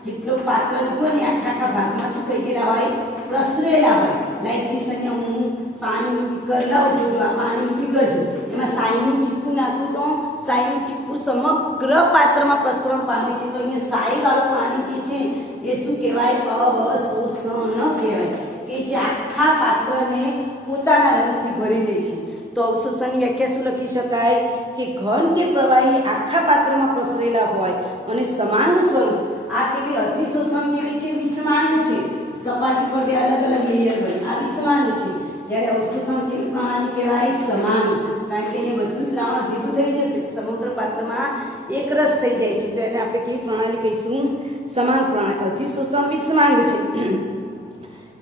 જેટલો પાત્ર લીધો ને આખા ભાગમાં શું થઈ ગયેલા હોય પ્રસરેલા હોય લાઈક જે અહીંયા હું પાણીનું બીકર લાવું છું આ પાણીનું બીકર છે એમાં સાઈનું ટીપું નાખું તો સાઈનું ટીપું સમગ્ર પાત્રમાં પ્રસરણ પામે છે તો અહીંયા સાઈવાળું પાણી જે છે એ શું કહેવાય અવશોષણ કહેવાય કે જે આખા પાત્રને પોતાના રંગથી ભરી દે છે તો અવશોષણની વ્યાખ્યા શું લખી શકાય કે ઘન કે પ્રવાહી આખા પાત્રમાં પ્રસરેલા હોય અને સમાન સ્વરૂપ આ કેવી અધિશોષણ કેવી છે વિસમાન છે સપાટી પર બે અલગ અલગ લેયર હોય આ વિસમાન છે જ્યારે અવશોષણ કેવી પ્રણાલી કહેવાય સમાન કારણ કે એને બધું દ્રાવણ ભેગું થઈ જશે સમગ્ર પાત્રમાં એક રસ થઈ જાય છે તો એને આપણે કેવી પ્રણાલી કહીશું સમાન પ્રણાલી અધિશોષણ વિસમાન છે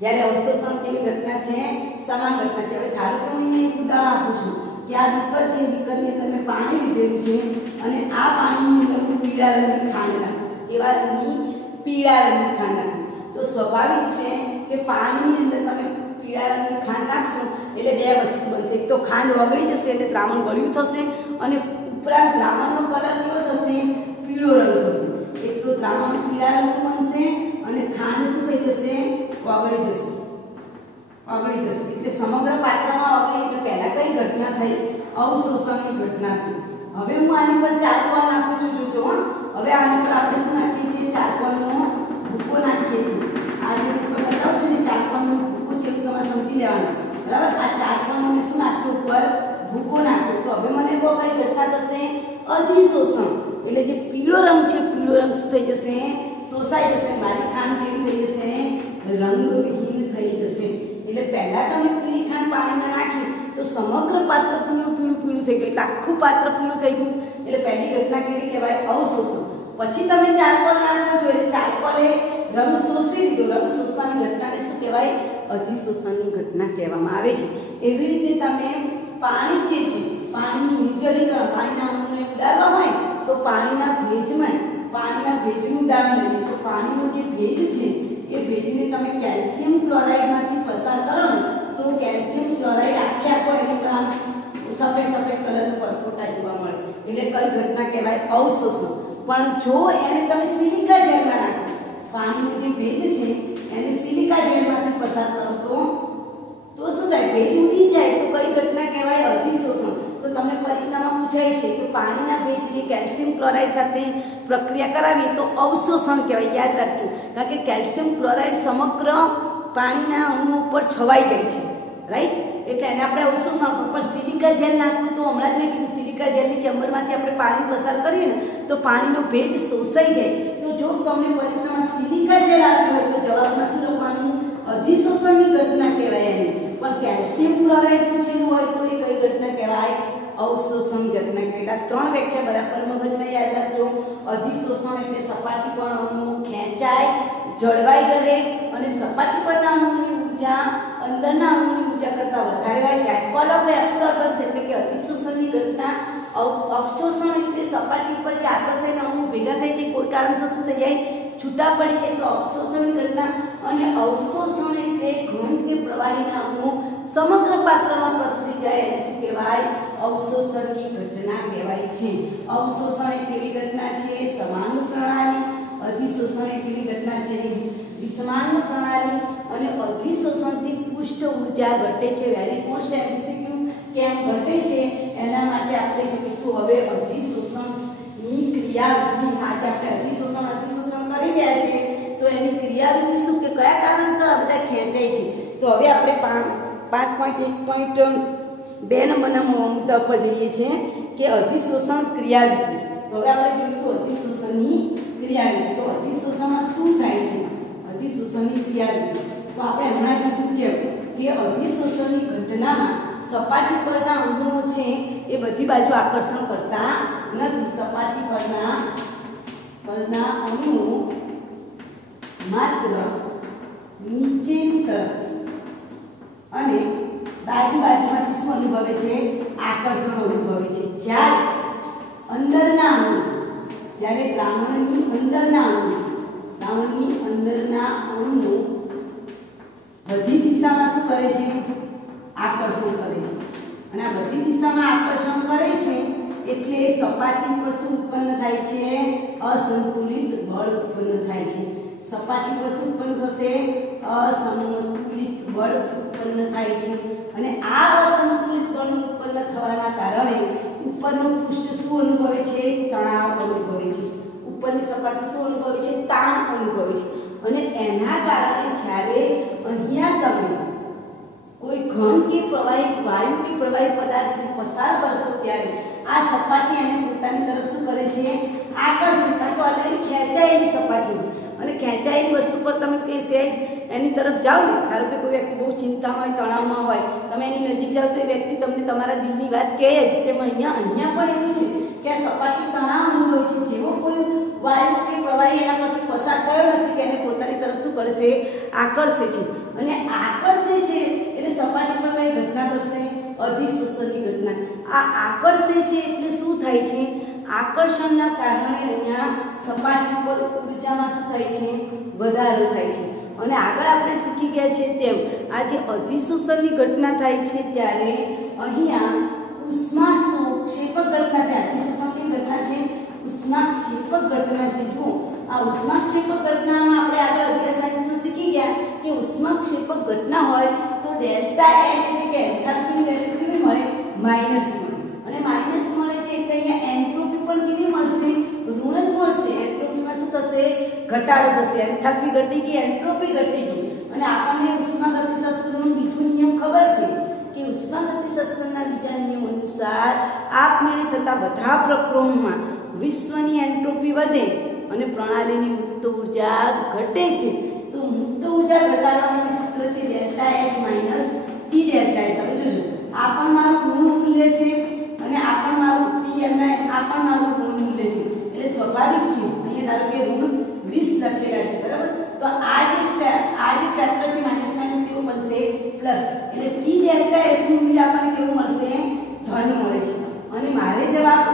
જ્યારે અવશોષણ કેવી ઘટના છે સમાન ઘટના છે હવે ધારો કે હું અહીંયા એક ઉદાહરણ આપું છું કે આ બીકર છે બીકરની અંદર મેં પાણી લીધેલું છે અને આ પાણીની અંદર હું પીળા રંગની ખાંડ નાખું કેવા રંગની પીળા રંગની ખાંડ નાખું તો સ્વાભાવિક છે કે પાણીની અંદર તમે પીળા રંગની ખાંડ નાખશો એટલે બે વસ્તુ બનશે એક તો ખાંડ ઓગળી જશે એટલે દ્રાવણ ગળ્યું થશે અને ઉપરાંત દ્રાવણનો કલર કેવો થશે? પીળો રંગ થશે. એક તો દ્રાવણ પીળા રંગનું બનશે અને ખાંડ શું થઈ જશે? ઓગળી જશે. ઓગળી જશે એટલે સમગ્ર પાત્રમાં ઓગળી એટલે પહેલા કઈ ઘટના થઈ? અવશોષણની ઘટના થઈ. હવે હું આની પર ચારકોલ નાખું છું. જોજો હવે આની પર આપણે શું નાખીએ છીએ? ચારકોલનો ભૂકો નાખીએ છીએ. આ જે ભૂકો બતાવું છું ને ચારકોલનો ભૂકો છે એવું તમારે સમજી લેવાનું. બરાબર? આ ચારકોલનો મેં શું નાખ્યું? ઉપર ભૂકો નાખ્યો. તો હવે મને કહો કઈ ઘટના થશે? અધિશોષણ. એટલે જે પીળો રંગ છે પીળો રંગ શું થઈ જશે? શોષાઈ જશે. મારી ખાંડ કેવી થઈ જશે? રંગવિહીન થઈ જશે. એટલે પહેલા તમે પીળી ખાંડ પાણીમાં નાખી તો સમગ્ર પાત્ર પીળું પીળું પીળું થઈ ગયું. એટલે આખું પાત્ર પીળું થઈ ગયું. એટલે પહેલી ઘટના કેવી કહેવાય? અવશોષણ. પછી તમે ચારકોલ નાખો છો એટલે ચારકોલે રંગ શોષી લીધો. રંગ શોષવાની ઘટનાને શું કહેવાય? અધિશોષણની ઘટના કહેવામાં આવે છે. એવી રીતે તમે પાણી જે છે પાણીનું નિર્જલીકરણ, પાણીના અણુને ઉડાડવા હોય તો પાણીના ભેજનું ઉદાહરણ લઈએ તો પાણીનો જે ભેજ છે એ ભેજને તમે કેલ્શિયમ ક્લોરાઇડમાંથી પસાર કરો ને તો કેલ્શિયમ ક્લોરાઇડ આખે આખો એની પર સફેદ સફેદ કલરનું પરપોટા જોવા મળે. એટલે કઈ ઘટના કહેવાય? અવશોષણ. પણ જો એને તમે સિલિકા જેલમાં નાખો, પાણીનો જે ભેજ છે એને સિલિકા જેલમાંથી પસાર કરો તો શું થાય? ભેજ ઉડી જાય તો કઈ ઘટના કહેવાય? અધિશોષણ. તો તમને પરીક્ષામાં પૂછાય છે કે પાણીના ભેજની કેલ્શિયમ ક્લોરાઇડ સાથે પ્રક્રિયા કરાવીએ તો અવશોષણ કહેવાય. યાદ રાખજો. કારણ કે કેલ્શિયમ ક્લોરાઇડ સમગ્ર પાણીના અણુ ઉપર છવાઈ જાય છે. રાઈટ? એટલે એને આપણે અવશોષણ. પણ સિલિકા જેલ નાખવું તો હમણાં જ મેં કીધું સિલિકા જેલની ચેમ્બરમાંથી આપણે પાણી પસાર કરીએ ને તો પાણીનો ભેજ શોષાઈ જાય. તો જો તમને પરીક્ષામાં સિલિકા જેલ આપ્યું હોય તો જવાબમાં શું લખવાનું? અધિશોષણની ઘટના કહેવાય એને. પણ કેલ્શિયમ ક્લોરાઇડ પૂછેલું હોય તો એ કઈ ઘટના કહેવાય? અવશોષણ ઘટના કહેવાય. ત્રણ વ્યાખ્યા બરાબર મગજમાં યાદ રાખજો. અધિશોષણ એટલે સપાટી પર અણુ ખેંચાય, જળવાઈ રહે અને સપાટી પરના અણુની ઊર્જા અંદરના અણુની ઊર્જા કરતાં વધારે હોય ત્યારે કોલ ઓફ એબ્સોર્બન્સ એટલે કે અધિશોષણની ઘટના. અવશોષણ એટલે સપાટી પર જે આકર્ષાઈને અણુ ભેગા થાય તે કોઈ કારણસર શું થઈ જાય? છૂટા પડી જાય તો અવશોષણની ઘટના. અને અવશોષણ એટલે ઘન કે પ્રવાહીના અણુ સમગ્ર પાત્રમાં પ્રસરી જાય એને શું કહેવાય? અવશોષણની ઘટના કહેવાય છે. અવશોષણ એ કેવી ઘટના છે? સમાન પ્રણાલી. અધિશોષણ એ કેવી ઘટના છે? વિષમાન પ્રણાલી. અને અધિશોષણથી પૃષ્ઠ ઊર્જા ઘટે છે. વેરી મોસ્ટ એમસીક્યુ કેમ ઘટે છે એના માટે આપણે જોઈશું હવે અધિશોષણની ક્રિયાવિધિ. આજે આપણે અધિશોષણ કરી રહ્યા છે તો એની ક્રિયાવિધિ શું કે કયા કારણસર આ બધા ખેંચાય છે. તો હવે આપણે 5.1.2 નંબરના મુદ્દા પર જઈએ છીએ કે અધિશોષણ ક્રિયાવિધિ. તો હવે આપણે જોઈશું અધિશોષણની ક્રિયાવિધિ. તો અધિશોષણમાં શું થાય છે? અધિશોષણની ક્રિયાવિધિ તો આપણે હમણાં કીધું કે અધિશોષણની ઘટનામાં સપાટી પરના અણુઓ છે એ બધી બાજુ આકર્ષણ કરતા નથી. સપાટી પરના અણુઓ માત્ર નીચેની તરફ અને બાજુમાંથી શું અનુભવે છે? આકર્ષણ અનુભવે છે. જ્યારે દ્રાવણની અંદરના અણુઓ બધી દિશામાં શું કરે છે? આકર્ષણ કરે છે. અને આ બધી દિશામાં આકર્ષણ કરે છે એટલે સપાટી પર શું ઉત્પન્ન થાય છે? અસંતુલિત બળ ઉત્પન્ન થાય છે. સપાટી પર શું ઉત્પન્ન થશે? અસંતુલિત બળ ઉત્પન્ન થાય છે. અને આ અસંતુલિત બળ ઉત્પન્ન થવાના કારણે ઉપરનું પૃષ્ઠ શું અનુભવે છે? તણાવ અનુભવે છે. ઉપરની સપાટી શું અનુભવે છે? તાણ અનુભવે છે. અને એના કારણે જ્યારે અહીંયા તમે કોઈ ઘન કે પ્રવાહી વાયુ કે પ્રવાહી પદાર્થને પસાર કરશો ત્યારે આ સપાટી એને પોતાની તરફ શું કરે છે? આકર્ષિત. કારણ કે ઓલરેડી ખેંચાયેલી સપાટી અને ખેંચાયેલી વસ્તુ પર તમે કે સહેજ એની તરફ જાઓ ને, ધારો કે કોઈ વ્યક્તિ બહુ ચિંતામાં હોય, તણાવમાં હોય, તમે એની નજીક જાઓ તો એ વ્યક્તિ તમને તમારા દિલની વાત કહે જ. તેમાં અહીંયા પણ એવું છે કે આ સપાટી તણાવ અનુભવે છે. જેવો કોઈ વાયુ કે પ્રવાહી એના પરથી પસાર થયો નથી કે એને પોતાની તરફ શું કરે છે? આકર્ષે છે. અને આકર્ષે છે એટલે સપાટી પર કઈ ઘટના થશે? અધિશોષણની ઘટના. આ આકર્ષે છે એટલે શું થાય છે? આકર્ષણના કારણે અહીંયા સપાટી પર ઊર્જામાં શું થાય છે? વધારો થાય છે. અને આગળ આપણે શીખી ગયા છે તેમ આ જે અધિશોષણની ઘટના થાય છે ત્યારે અહીંયા ઉષ્મા શોક છે ઉષ્માક્ષેપક ઘટના છે, અધિશોષણ કેવી ઘટના છે? ઉષ્માક્ષેપક ઘટના છે। જુઓ આ ઉષ્માક્ષેપક ઘટનામાં આપણે આગળ અભ્યાસ સાયન્સમાં શીખી ગયા કે ઉષ્માક્ષેપક ઘટના હોય તો ડેલ્ટા એચ એટલે કે એન્થાલ્પીની વેલ્યુ કેવી મળે? માઈનસ મળે, અને માઈનસ મળે છે એટલે અહીંયા એન્ટ્રોપી પણ કેવી મળશે? ઋણ જ મળશે। એન્ટ્રોપીમાં શું થશે? ઘટાડો થશે। એન્થાલ્પી ઘટી ગઈ, એન્ટ્રોપી ઘટી ગઈ। અને આપણને ઉષ્માગતિશાસ્ત્રનો બીજો નિયમ ખબર છે કે ઉષ્માગતિશાસ્ત્રના બીજા નિયમ અનુસાર આપમેળે થતા બધા પ્રક્રમોમાં વિશ્વની એન્ટ્રોપી વધે અને પ્રણાલીની મુક્ત ઉર્જા ઘટે છે। તો મુક્ત ઉર્જા ઘટાડવા માટે સૂત્ર છે delta H minus T delta S. હવે જોજો આ પણ મારું ઋણ મૂલ્ય છે અને આ પણ મારું ટી એમ આ પણ મારું ઋણ મૂલ્ય છે, એટલે સ્વાભાવિક છે અહીંયા ધારો કે ઋણ 20 લખેલા છે, બરાબર? તો આ જે ફેક્ટર છે માઈનસ માઈનસ કેવું બનશે? પ્લસ, એટલે ટી ડેલ્ટા એસ નું મૂલ્ય આપણને કેવું મળશે? ધન મળે છે। અને મારે જવાબ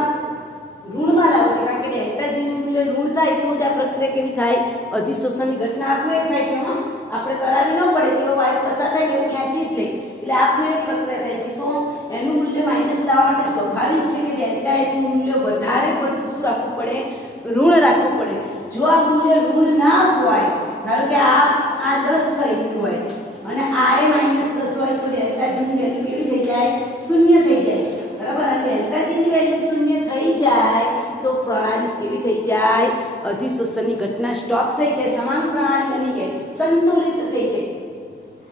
ઋણમાં લાવવો છે, કારણ કે ડેલ્ટા જી નું મૂલ્ય ઋણ થાય તો જ આ પ્રક્રિયા કેવી થાય? અધિશોષણની ઘટના આપમેળે થાય છે। આપણે કરાવી ન પડે, જેવો વાયુ પસાર થાય એવું ખેંચી જ લે, એટલે આપમેળે પ્રક્રિયા થાય છે। તો એનું મૂલ્ય માઈનસ લાવવા માટે સ્વાભાવિક છે કે ડેલ્ટા એચ નું મૂલ્ય વધારે પડતું શું રાખવું પડે? ઋણ રાખવું પડે। જો આ મૂલ્ય ઋણ ના હોય, ધારો કે આ 10 થઈ ગયું હોય અને આ એ -10 હોય તો ડેલ્ટા જી ની વેલ્યુ કેવી થઈ જાય? શૂન્ય થઈ જાય, બરાબર? અને ડેલ્ટા જી ની વેલ્યુ શૂન્ય થઈ જાય તો પ્રણાલી કેવી થઈ જાય? અધિશોષણની ઘટના સ્ટોપ થઈ જાય, સમાન પ્રણાલી બની જાય, સંતુલિત થઈ જાય।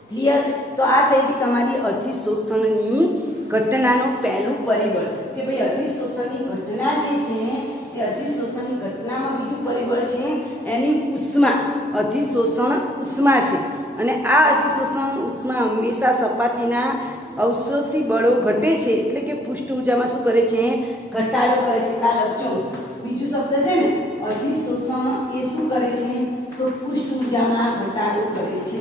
ક્લિયર? તો આ થઈ ગઈ તમારી અધિશોષણની ઘટનાનું પહેલું પરિબળ કે ભાઈ અધિશોષણની ઘટના જે છે એ અધિશોષણની ઘટનામાં બીજું પરિબળ છે એની ઉષ્મા। અધિશોષણ ઉષ્મા છે, અને આ અધિશોષણ ઉષ્મા હંમેશા સપાટીના અવશોષી બળો ઘટે છે, એટલે કે પૃષ્ઠ ઊર્જામાં શું કરે છે? ઘટાડો કરે છે। આ લખજો બીજું શબ્દ છે ને અધિશોષણ, એ શું કરે છે? તો પૃષ્ઠ ઊર્જામાં ઘટાડો કરે છે।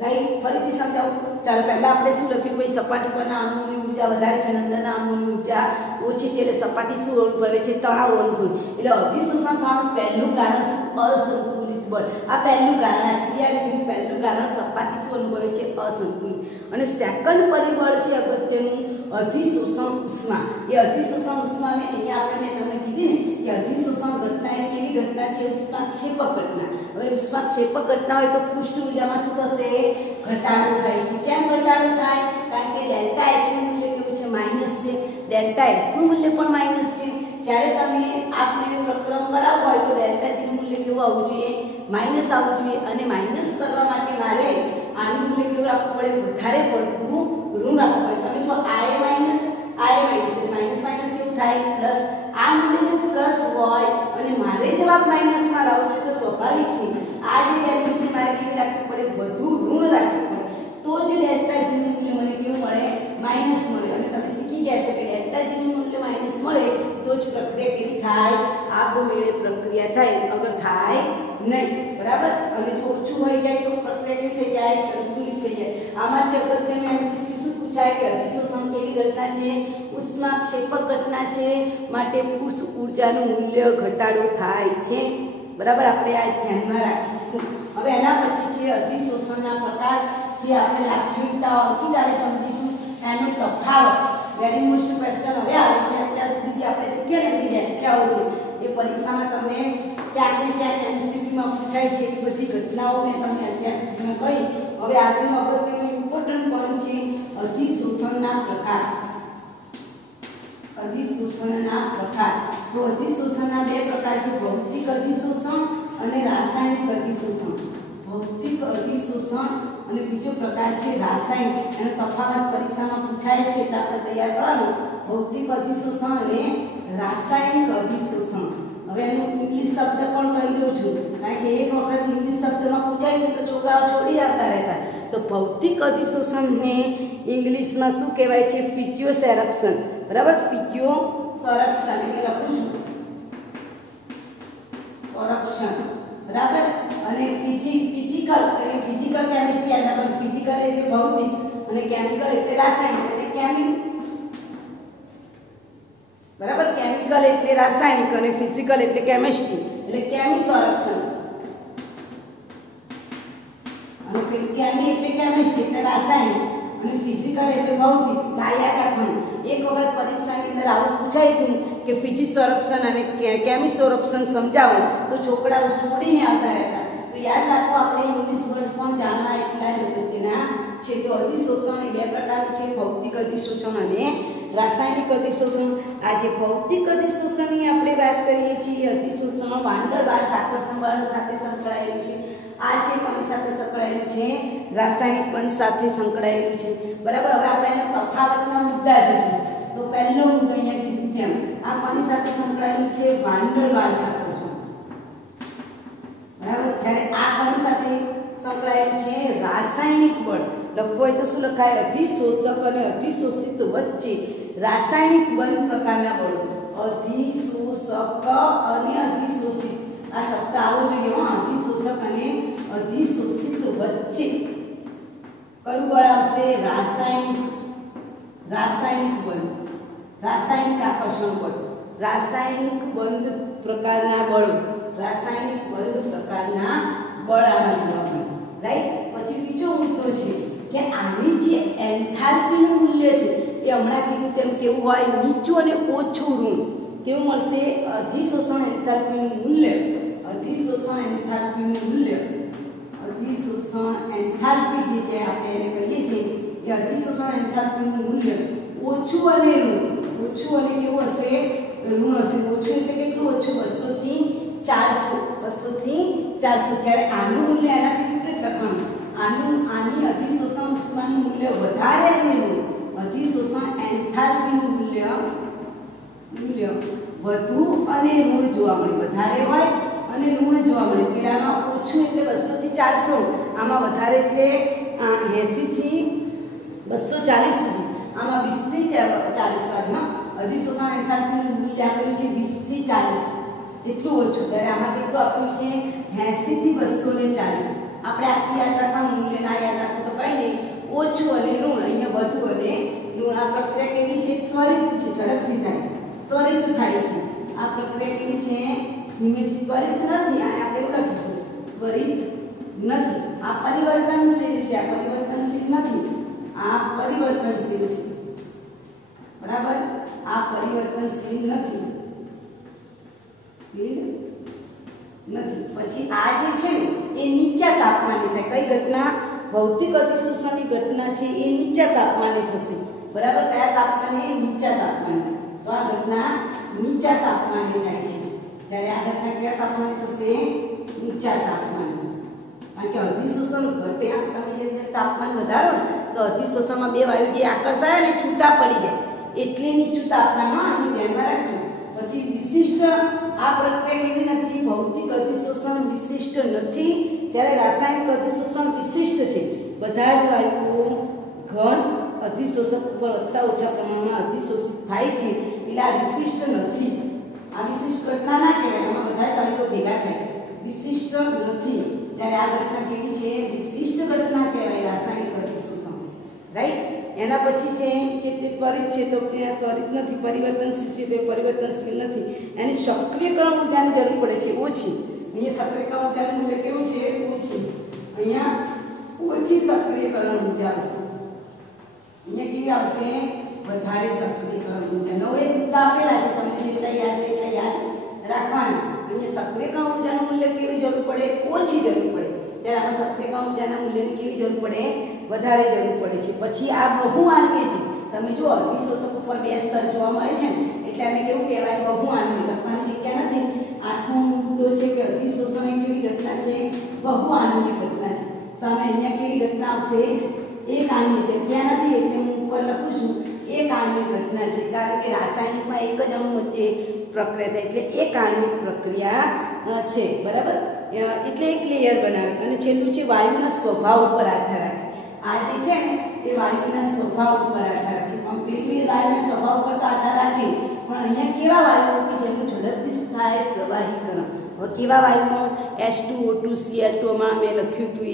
રાઈટ? ફરીથી સમજાવું, ચાલો પહેલા આપણે શું લખ્યું? ભાઈ સપાટી પરના અણુઓની ઊર્જા વધારે છે અને અંદરના અણુઓની ઊર્જા ઓછી છે, એટલે સપાટી શું અનુભવે છે? તણાવ અનુભવે। એટલે અધિશોષણ થવાનું પહેલું કારણ અસંતુલિત બળ। આ પહેલું કારણ, આ ક્રિયાવિધિનું પહેલું કારણ સપાટી શું અનુભવે છે? અસંતુલિત। અને સેકન્ડ પરિબળ છે અગત્યનું અધિશોષણ ઉષ્મા। એ અધિશોષણ ઉષ્મા મેં અહીંયા આપણે તમને કીધી ને કે અધિશોષણ ઘટના એ કેવી ઘટના છે? ઉષ્માક્ષેપક ઘટના। હવે ઉષ્માક્ષેપક ઘટના હોય તો પૃષ્ઠ ઊર્જામાં શું થશે? ઘટાડો થાય છે। કેમ ઘટાડો થાય? કારણ કે ડેલ્ટા એચ નું મૂલ્ય કેવું છે? માઈનસ છે। ડેલ્ટા એસ નું મૂલ્ય પણ માઈનસ છે। જ્યારે તમે આપમેળે પ્રક્રમ કરાવવો હોય તો ડેલ્ટા જી નું મૂલ્ય કેવું આવવું જોઈએ? માઈનસ આવવું જોઈએ। અને માઈનસ કરવા માટે મારે આનું મૂલ્ય કેવું રાખવું પડે? વધારે પડતું ઋણ રાખવું પડે। તમે જો આ એ માઈનસ એટલે માઈનસ માઈનસ કેવું થાય? પ્લસ। આ મૂલ્ય જો પ્લસ હોય અને મારે જવાબ માઈનસમાં લાવવો છે તો સ્વાભાવિક છે આ જે વેલ્યુ છે મારે કેવી રાખવી પડે? વધુ ઋણ રાખવી પડે, તો જ ડેલ્ટા જી નું મૂલ્ય મને કેવું મળે? માઈનસ મળે। અને તમે શીખી ગયા છો કે ડેલ્ટા જી નું મૂલ્ય માઈનસ મળે તો જ પ્રક્રિયા કેવી થાય? આપમેળે પ્રક્રિયા થાય, અગર થાય નહીં, બરાબર? અને જો ઓછું હોય જાય તો પ્રક્રિયા કેવી થઈ જાય? સંતુલિત થઈ જાય। આમાંથી અગત્યનું એમસીક્યુ શું પૂછાય કે અધિશોષણ કેવી ઘટના છે? ઉષ્માક્ષેપક ઘટના છે, માટે પૃષ્ઠ ઊર્જાનું મૂલ્ય ઘટાડો થાય છે, બરાબર? આપણે આ ધ્યાનમાં રાખીશું। હવે એના પછી છે અધિશોષણના પ્રકાર, જે આપણે લાક્ષણિકતાઓ અંકીદારે સમજીશું, એનો તફાવત। વેરી મોસ્ટ ક્વેશ્ચન હવે આવે છે। અત્યાર સુધી જે આપણે શીખ્યા ને એની વ્યાખ્યાઓ છે એ પરીક્ષામાં તમને ક્યાંક ને ક્યાંક એમસીક્યુમાં પૂછાય છે। એ બધી ઘટનાઓ મેં તમને અત્યાર સુધીમાં કહી। હવે આગળનું અગત્યનું ઇમ્પોર્ટન્ટ પોઈન્ટ છે અધિશોષણના પ્રકાર। અધિશોષણના પ્રકાર, તો અધિશોષણના બે પ્રકાર છે, ભૌતિક અધિશોષણ અને રાસાયણિક અધિશોષણ। ભૌતિક અધિશોષણ અને બીજો પ્રકાર છે રાસાયણિક। એનો તફાવત પરીક્ષામાં પૂછાય છે તો આપણે તૈયાર કરવાનું, ભૌતિક અધિશોષણ અને રાસાયણિક અધિશોષણ। હવે એનું ઇંગ્લિશ શબ્દ પણ કહી દઉં છું, કારણ કે એક વખત ઇંગ્લિશ શબ્દમાં પૂછાય તો છોકરાઓ છોડી આવતા રહેતા। તો ભૌતિક અધિશોષણને ઇંગ્લિશમાં શું કહેવાય છે? ફિઝિયોસોરપ્શન, બરાબર? ફિઝિયોસોરપ્શન એટલે લખું છું સોરપ્શન, બરાબર? અને ફિઝિકલ કેમિસ્ટ્રી યાદ રાખવાનું। ફિઝિકલ એટલે ભૌતિક અને કેમિકલ એટલે રાસાયણિક, અને બરાબર? કેમિકલ એટલે રાસાયણિક અને ફિઝિકલ એટલે કેમિસ્ટ્રી, એટલે કેમિસોરપ્શન। અને કેમી એટલે કેમિસ્ટ્રી એટલે રાસાયણિક, અને ફિઝિકલ એટલે ભૌતિક. આ યાદ રાખવાનું. એક વખત પરીક્ષાની અંદર આવું પૂછાઈ ગયું કે ફિઝિક્સ સોરપ્શન અને કેમી સોરપ્શન સમજાવો તો છોકરાઓ છોડીને આવતા રહેતા. તો યાદ રાખો, આપણે ઇંગ્લિશ વર્ડ્સ પણ જાણવા એટલા જ અગત્યના છે. તો અધિશોષણ એ બે પ્રકારનું છે, ભૌતિક અધિશોષણ અને રાસાયણિક અધિશોષણ. આ જે ભૌતિક અધિશોષણની આપણે વાત કરીએ છીએ, અધિશોષણ વાન ડર વાલ્સ આકર્ષણ બળ સાથે સંકળાયેલું છે. આ છે કોની સાથે સંકળાયેલું છે? રાસાયણિક બંધ સાથે સંકળાયેલું છે. બરાબર. હવે આપણે એના તફાવતના મુદ્દા જોઈએ. તો પહેલો મુદ્દો અહીંયા કીધું તેમ આ કોની સાથે સંકળાયેલું છે? વાન ડર વાલ્સ આકર્ષણ. બરાબર. જ્યારે આ કોની સાથે સંકળાયેલું છે? રાસાયણિક બળ. લખવું હોય તો શું લખાય? અધિશોષક અને અધિશોષિત વચ્ચે રાસાયણિક બંધ પ્રકારના બળો. અધિશોષક અને અધિશોષિત, આ શબ્દ આવો જોઈએ. અધિશોષક અને અધિશોષિત વચ્ચે કયું બળ આવશે? રાસાયણિક બંધ, રાસાયણિક આકર્ષણ બળ, રાસાયણિક બંધ પ્રકારના બળો, રાસાયણિક બંધ પ્રકારના બળ આમાં જોવા મળે. રાઈટ. પછી બીજો મુદ્દો છે કે આની જે એન્થાલ્પીનું મૂલ્ય છે એ હમણાં કીધું તેમ કેવું હોય? નીચું અને ઓછું ઋણ. કેવું મળશે? અધિશોષણ એન્થાલ્પીનું મૂલ્ય, અધિશોષણ એન્થાલ્પીનું મૂલ્ય, અધિશોષણ એન્થાલ્પી જે આપણે એને કહીએ છીએ એ અધિશોષણ એન્થાલ્પીનું મૂલ્ય ઓછું અને ઋણ. ઓછું અને કેવું હશે? ઋણ હશે. ઓછું એટલે કેટલું ઓછું? 200 થી 400, 200 થી 400. જ્યારે આનું મૂલ્ય એનાથી વિપરીત લખવાનું. આની અધિશોષણ ઉષ્માનું મૂલ્ય વધારે અને ઋણ. અધિશોષણ એન્થાલ્પીનું મૂલ્ય વધુ અને ઋણ જોવા મળે. વધારે હોય અને ઋણ જોવા મળે. પેલામાં ઓછું એટલે 200 થી 400, આમાં વધારે એટલે 80 થી 240 સુધી, આમાં 20 થી 40. અધિશોષણ એન્થાલ્પીનું મૂલ્ય આપેલું છે 20 થી 40, એટલું ઓછું. ત્યારે આમાં કેટલું આપ્યું છે? 80 થી 240. આપણે આટલું યાદ રાખવાનું. મૂલ્ય ના યાદ રાખવું તો કઈ નહીં. ઓછું અને ઋણ, અહીંયા વધુ અને ઋણ. આ પ્રક્રિયા કેવી છે? ત્વરિત છે, ઝડપથી થાય, ત્વરિત થાય છે. આ પ્રક્રિયા કેવી છે? ધીમેથી. ત્વરિત નથી. આને આપણે એવું લખીશું, ત્વરિત નથી. આ પરિવર્તનશીલ છે, આ પરિવર્તનશીલ નથી, આ પરિવર્તનશીલ છે. બરાબર. આ પરિવર્તનશીલ નથી, નથી. પછી આ જે છે એ નીચા તાપમાને થાય. કઈ ઘટના? ભૌતિક અધિશોષણની ઘટના છે એ નીચા તાપમાને થશે. બરાબર. કયા તાપમાને? નીચા તાપમાને. તો આ ઘટના નીચા તાપમાને થાય છે. જ્યારે આ ઘટના કયા તાપમાને થશે? નીચા તાપમાને. કારણ કે અધિશોષણ ઘટે. તમે જેમ તાપમાન વધારો તો અધિશોષણમાં બે વાયુ જે આકર્ષાય ને છૂટા પડી જાય, એટલે નીચું તાપમાનમાં અહીં ધ્યાનમાં રાખજો. પછી વિશિષ્ટ આ પ્રક્રિયા કેવી નથી? ભૌતિક અધિશોષણ વિશિષ્ટ નથી. જ્યારે રાસાયણિક અધિશોષણ વિશિષ્ટ છે. બધા જ વાયુઓ ઘન અધિશોષક ઉપર વધતા ઓછા પ્રમાણમાં અધિશોષિત થાય છે. એટલે આ વિશિષ્ટ નથી. આ વિશિષ્ટ ઘટના ના કહેવાય. આમાં બધા જ વાયુઓ ભેગા થાય. વિશિષ્ટ નથી. ત્યારે આ ઘટના કેવી છે? વિશિષ્ટ ઘટના કહેવાય, રાસાયણિક અધિશોષણ. રાઈટ. એના પછી છે કે તે ત્વરિત છે તો ત્વરિત નથી, પરિવર્તનશીલ છે તો પરિવર્તનશીલ નથી. એની સક્રિયકરણ ઊર્જાની જરૂર પડે છે ઓછી. અહીંયા સક્રિયકરણ ઊર્જાનું મૂલ્ય કેવું છે? ઓછી. અહીંયા ઓછી સક્રિયકરણ ઊર્જા આવશે. અહીંયા કેવી આવશે? વધારે સક્રિયકરણ ઊર્જા. નવો એક મુદ્દા આપેલા છે, તમને જેટલા યાદ એટલા યાદ રાખવાના. અહીંયા સક્રિયકરણ ઊર્જાનું મૂલ્ય કેવી જરૂર પડે? ઓછી જરૂર પડે. જ્યારે આમાં સક્રિયકરણ ઊર્જાના મૂલ્યની કેવી જરૂર પડે? વધારે જરૂર પડે છે. પછી આ બહુઆણ્વીય છે. તમે જો અધિશોષક ઉપર બે સ્તર જોવા મળે છે ને, એટલે આને કેવું કહેવાય? બહુઆણ્વીય. લખવાની જગ્યા નથી. આઠમો મુદ્દો છે કે અધિશોષણ એ કેવી ઘટના છે? બહુઆણ્વીય ઘટના છે. સામે અહીંયા કેવી ઘટના આવશે? એક આણ્વીય. જગ્યા નથી એટલે હું ઉપર લખું છું એક આણ્વીય ઘટના છે. કારણ કે રાસાયણિકમાં એક જ અણુ વચ્ચે પ્રક્રિયા થાય એટલે એક આણ્વિક પ્રક્રિયા છે. બરાબર. એટલે એક લેયર બનાવે. અને છેલ્લું છે વાયુના સ્વભાવ ઉપર આધાર રાખે. આ જે છે ને એ વાયુના સ્વભાવ ઉપર આધાર રાખે. પેલું એ વાયુના સ્વભાવ ઉપર તો આધાર રાખે, પણ અહીંયા કેવા વાયુઓ કે જેનું ઝડપથી શું થાય? પ્રવાહીકરણ. હવે કેવા વાયુમાં? H2O2 Cl2 માં મેં લખ્યું હતું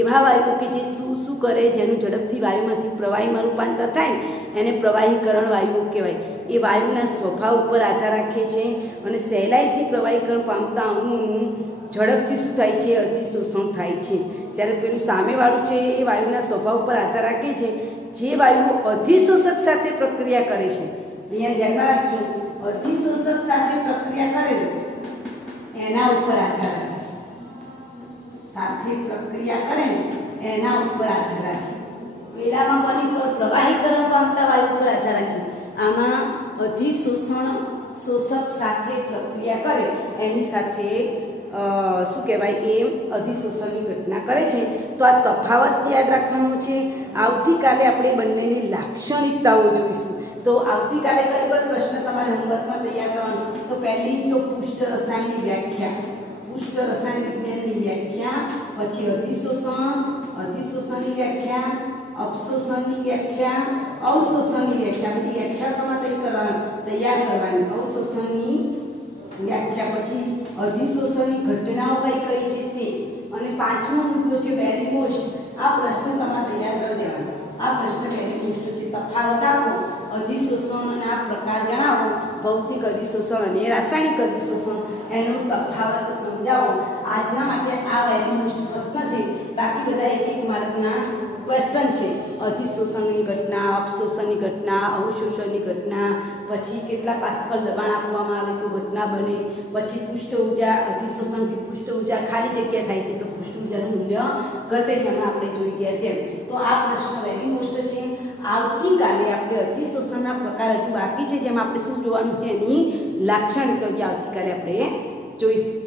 એવા વાયુઓ કે જે શું કરે? જેનું ઝડપથી વાયુમાંથી પ્રવાહીમાં રૂપાંતર થાય એને પ્રવાહીકરણ વાયુઓ કહેવાય. એ વાયુના સ્વભાવ ઉપર આધાર રાખે છે અને સહેલાઈથી પ્રવાહીકરણ પામતા અણુઓનું ઝડપથી શું થાય છે? અધિશોષણ થાય છે. જ્યારે પેલું સામેવાળું છે એ વાયુના સ્વભાવ ઉપર આધાર રાખે છે, જે વાયુઓ અધિશોષક સાથે પ્રક્રિયા કરે છે, અહીંયા ધ્યાનમાં રાખજો, અધિશોષક સાથે પ્રક્રિયા કરે છે એના ઉપર આધાર રાખે, સાથે પ્રક્રિયા કરે એના ઉપર આધાર રાખે. પેલામાં કોની પર? પ્રવાહીકરણ પામતા વાયુ પર આધાર રાખે. આમાં અધિશોષણ શોષક સાથે પ્રક્રિયા કરે એની સાથે શું કહેવાય, એ અધિશોષણની ઘટના કરે છે. તો આ તફાવત યાદ રાખવાનો છે. આવતીકાલે આપણે બંનેની લાક્ષણિકતાઓ જોઈશું. તો આવતીકાલે કઈ કઈ પ્રશ્ન તમારે હોમવર્કમાં તૈયાર કરવાનો? તો પહેલી તો પુષ્ટ રસાયણની વ્યાખ્યા, પુષ્ટ રસાયણ વિજ્ઞાનની વ્યાખ્યા, પછી અધિશોષણની વ્યાખ્યા, અવશોષણની વ્યાખ્યા, અવશોષણની વ્યાખ્યા, બધી વ્યાખ્યાઓ તમારે તૈયાર કરવાની. અવશોષણની વ્યાખ્યા, પછી અધિશોષણની ઘટનાઓ કઈ કઈ છે તે, અને પાંચમો મુદ્દો છે વેરી મોસ્ટ. આ પ્રશ્ન તમારે તૈયાર કરી દેવાનો. આ પ્રશ્ન વેરી મોસ્ટ છે. તફાવત આપો, અધિશોષણ અને આ પ્રકાર જણાવો, ભૌતિક અધિશોષણ અને રાસાયણિક અધિશોષણ, એનો તફાવત સમજાવો. આજના માટે આ વેરી મોસ્ટ પ્રશ્ન છે. બાકી બધા એક માર્કના ક્વેશ્ચન છે. અધિશોષણની ઘટના, અપશોષણની ઘટના, અવશોષણની ઘટના, પછી કેટલા પાસ્કલ દબાણ આપવામાં આવે તો ઘટના બને, પછી પૃષ્ઠ ઊર્જા, અધિશોષણથી પૃષ્ઠ ઊર્જા ખાલી જગ્યા થાય છે તો પૃષ્ઠ ઊર્જાનું મૂલ્ય ઘટે છે, આપણે જોઈ ગયા તેમ. તો આ પ્રશ્ન વેરી મોસ્ટ છે. આવતીકાલે આપણે અધિશોષણના પ્રકાર હજુ બાકી છે, જેમાં આપણે શું જોવાનું છે, એની લાક્ષણિકતા આવતીકાલે આપણે જોઈશું.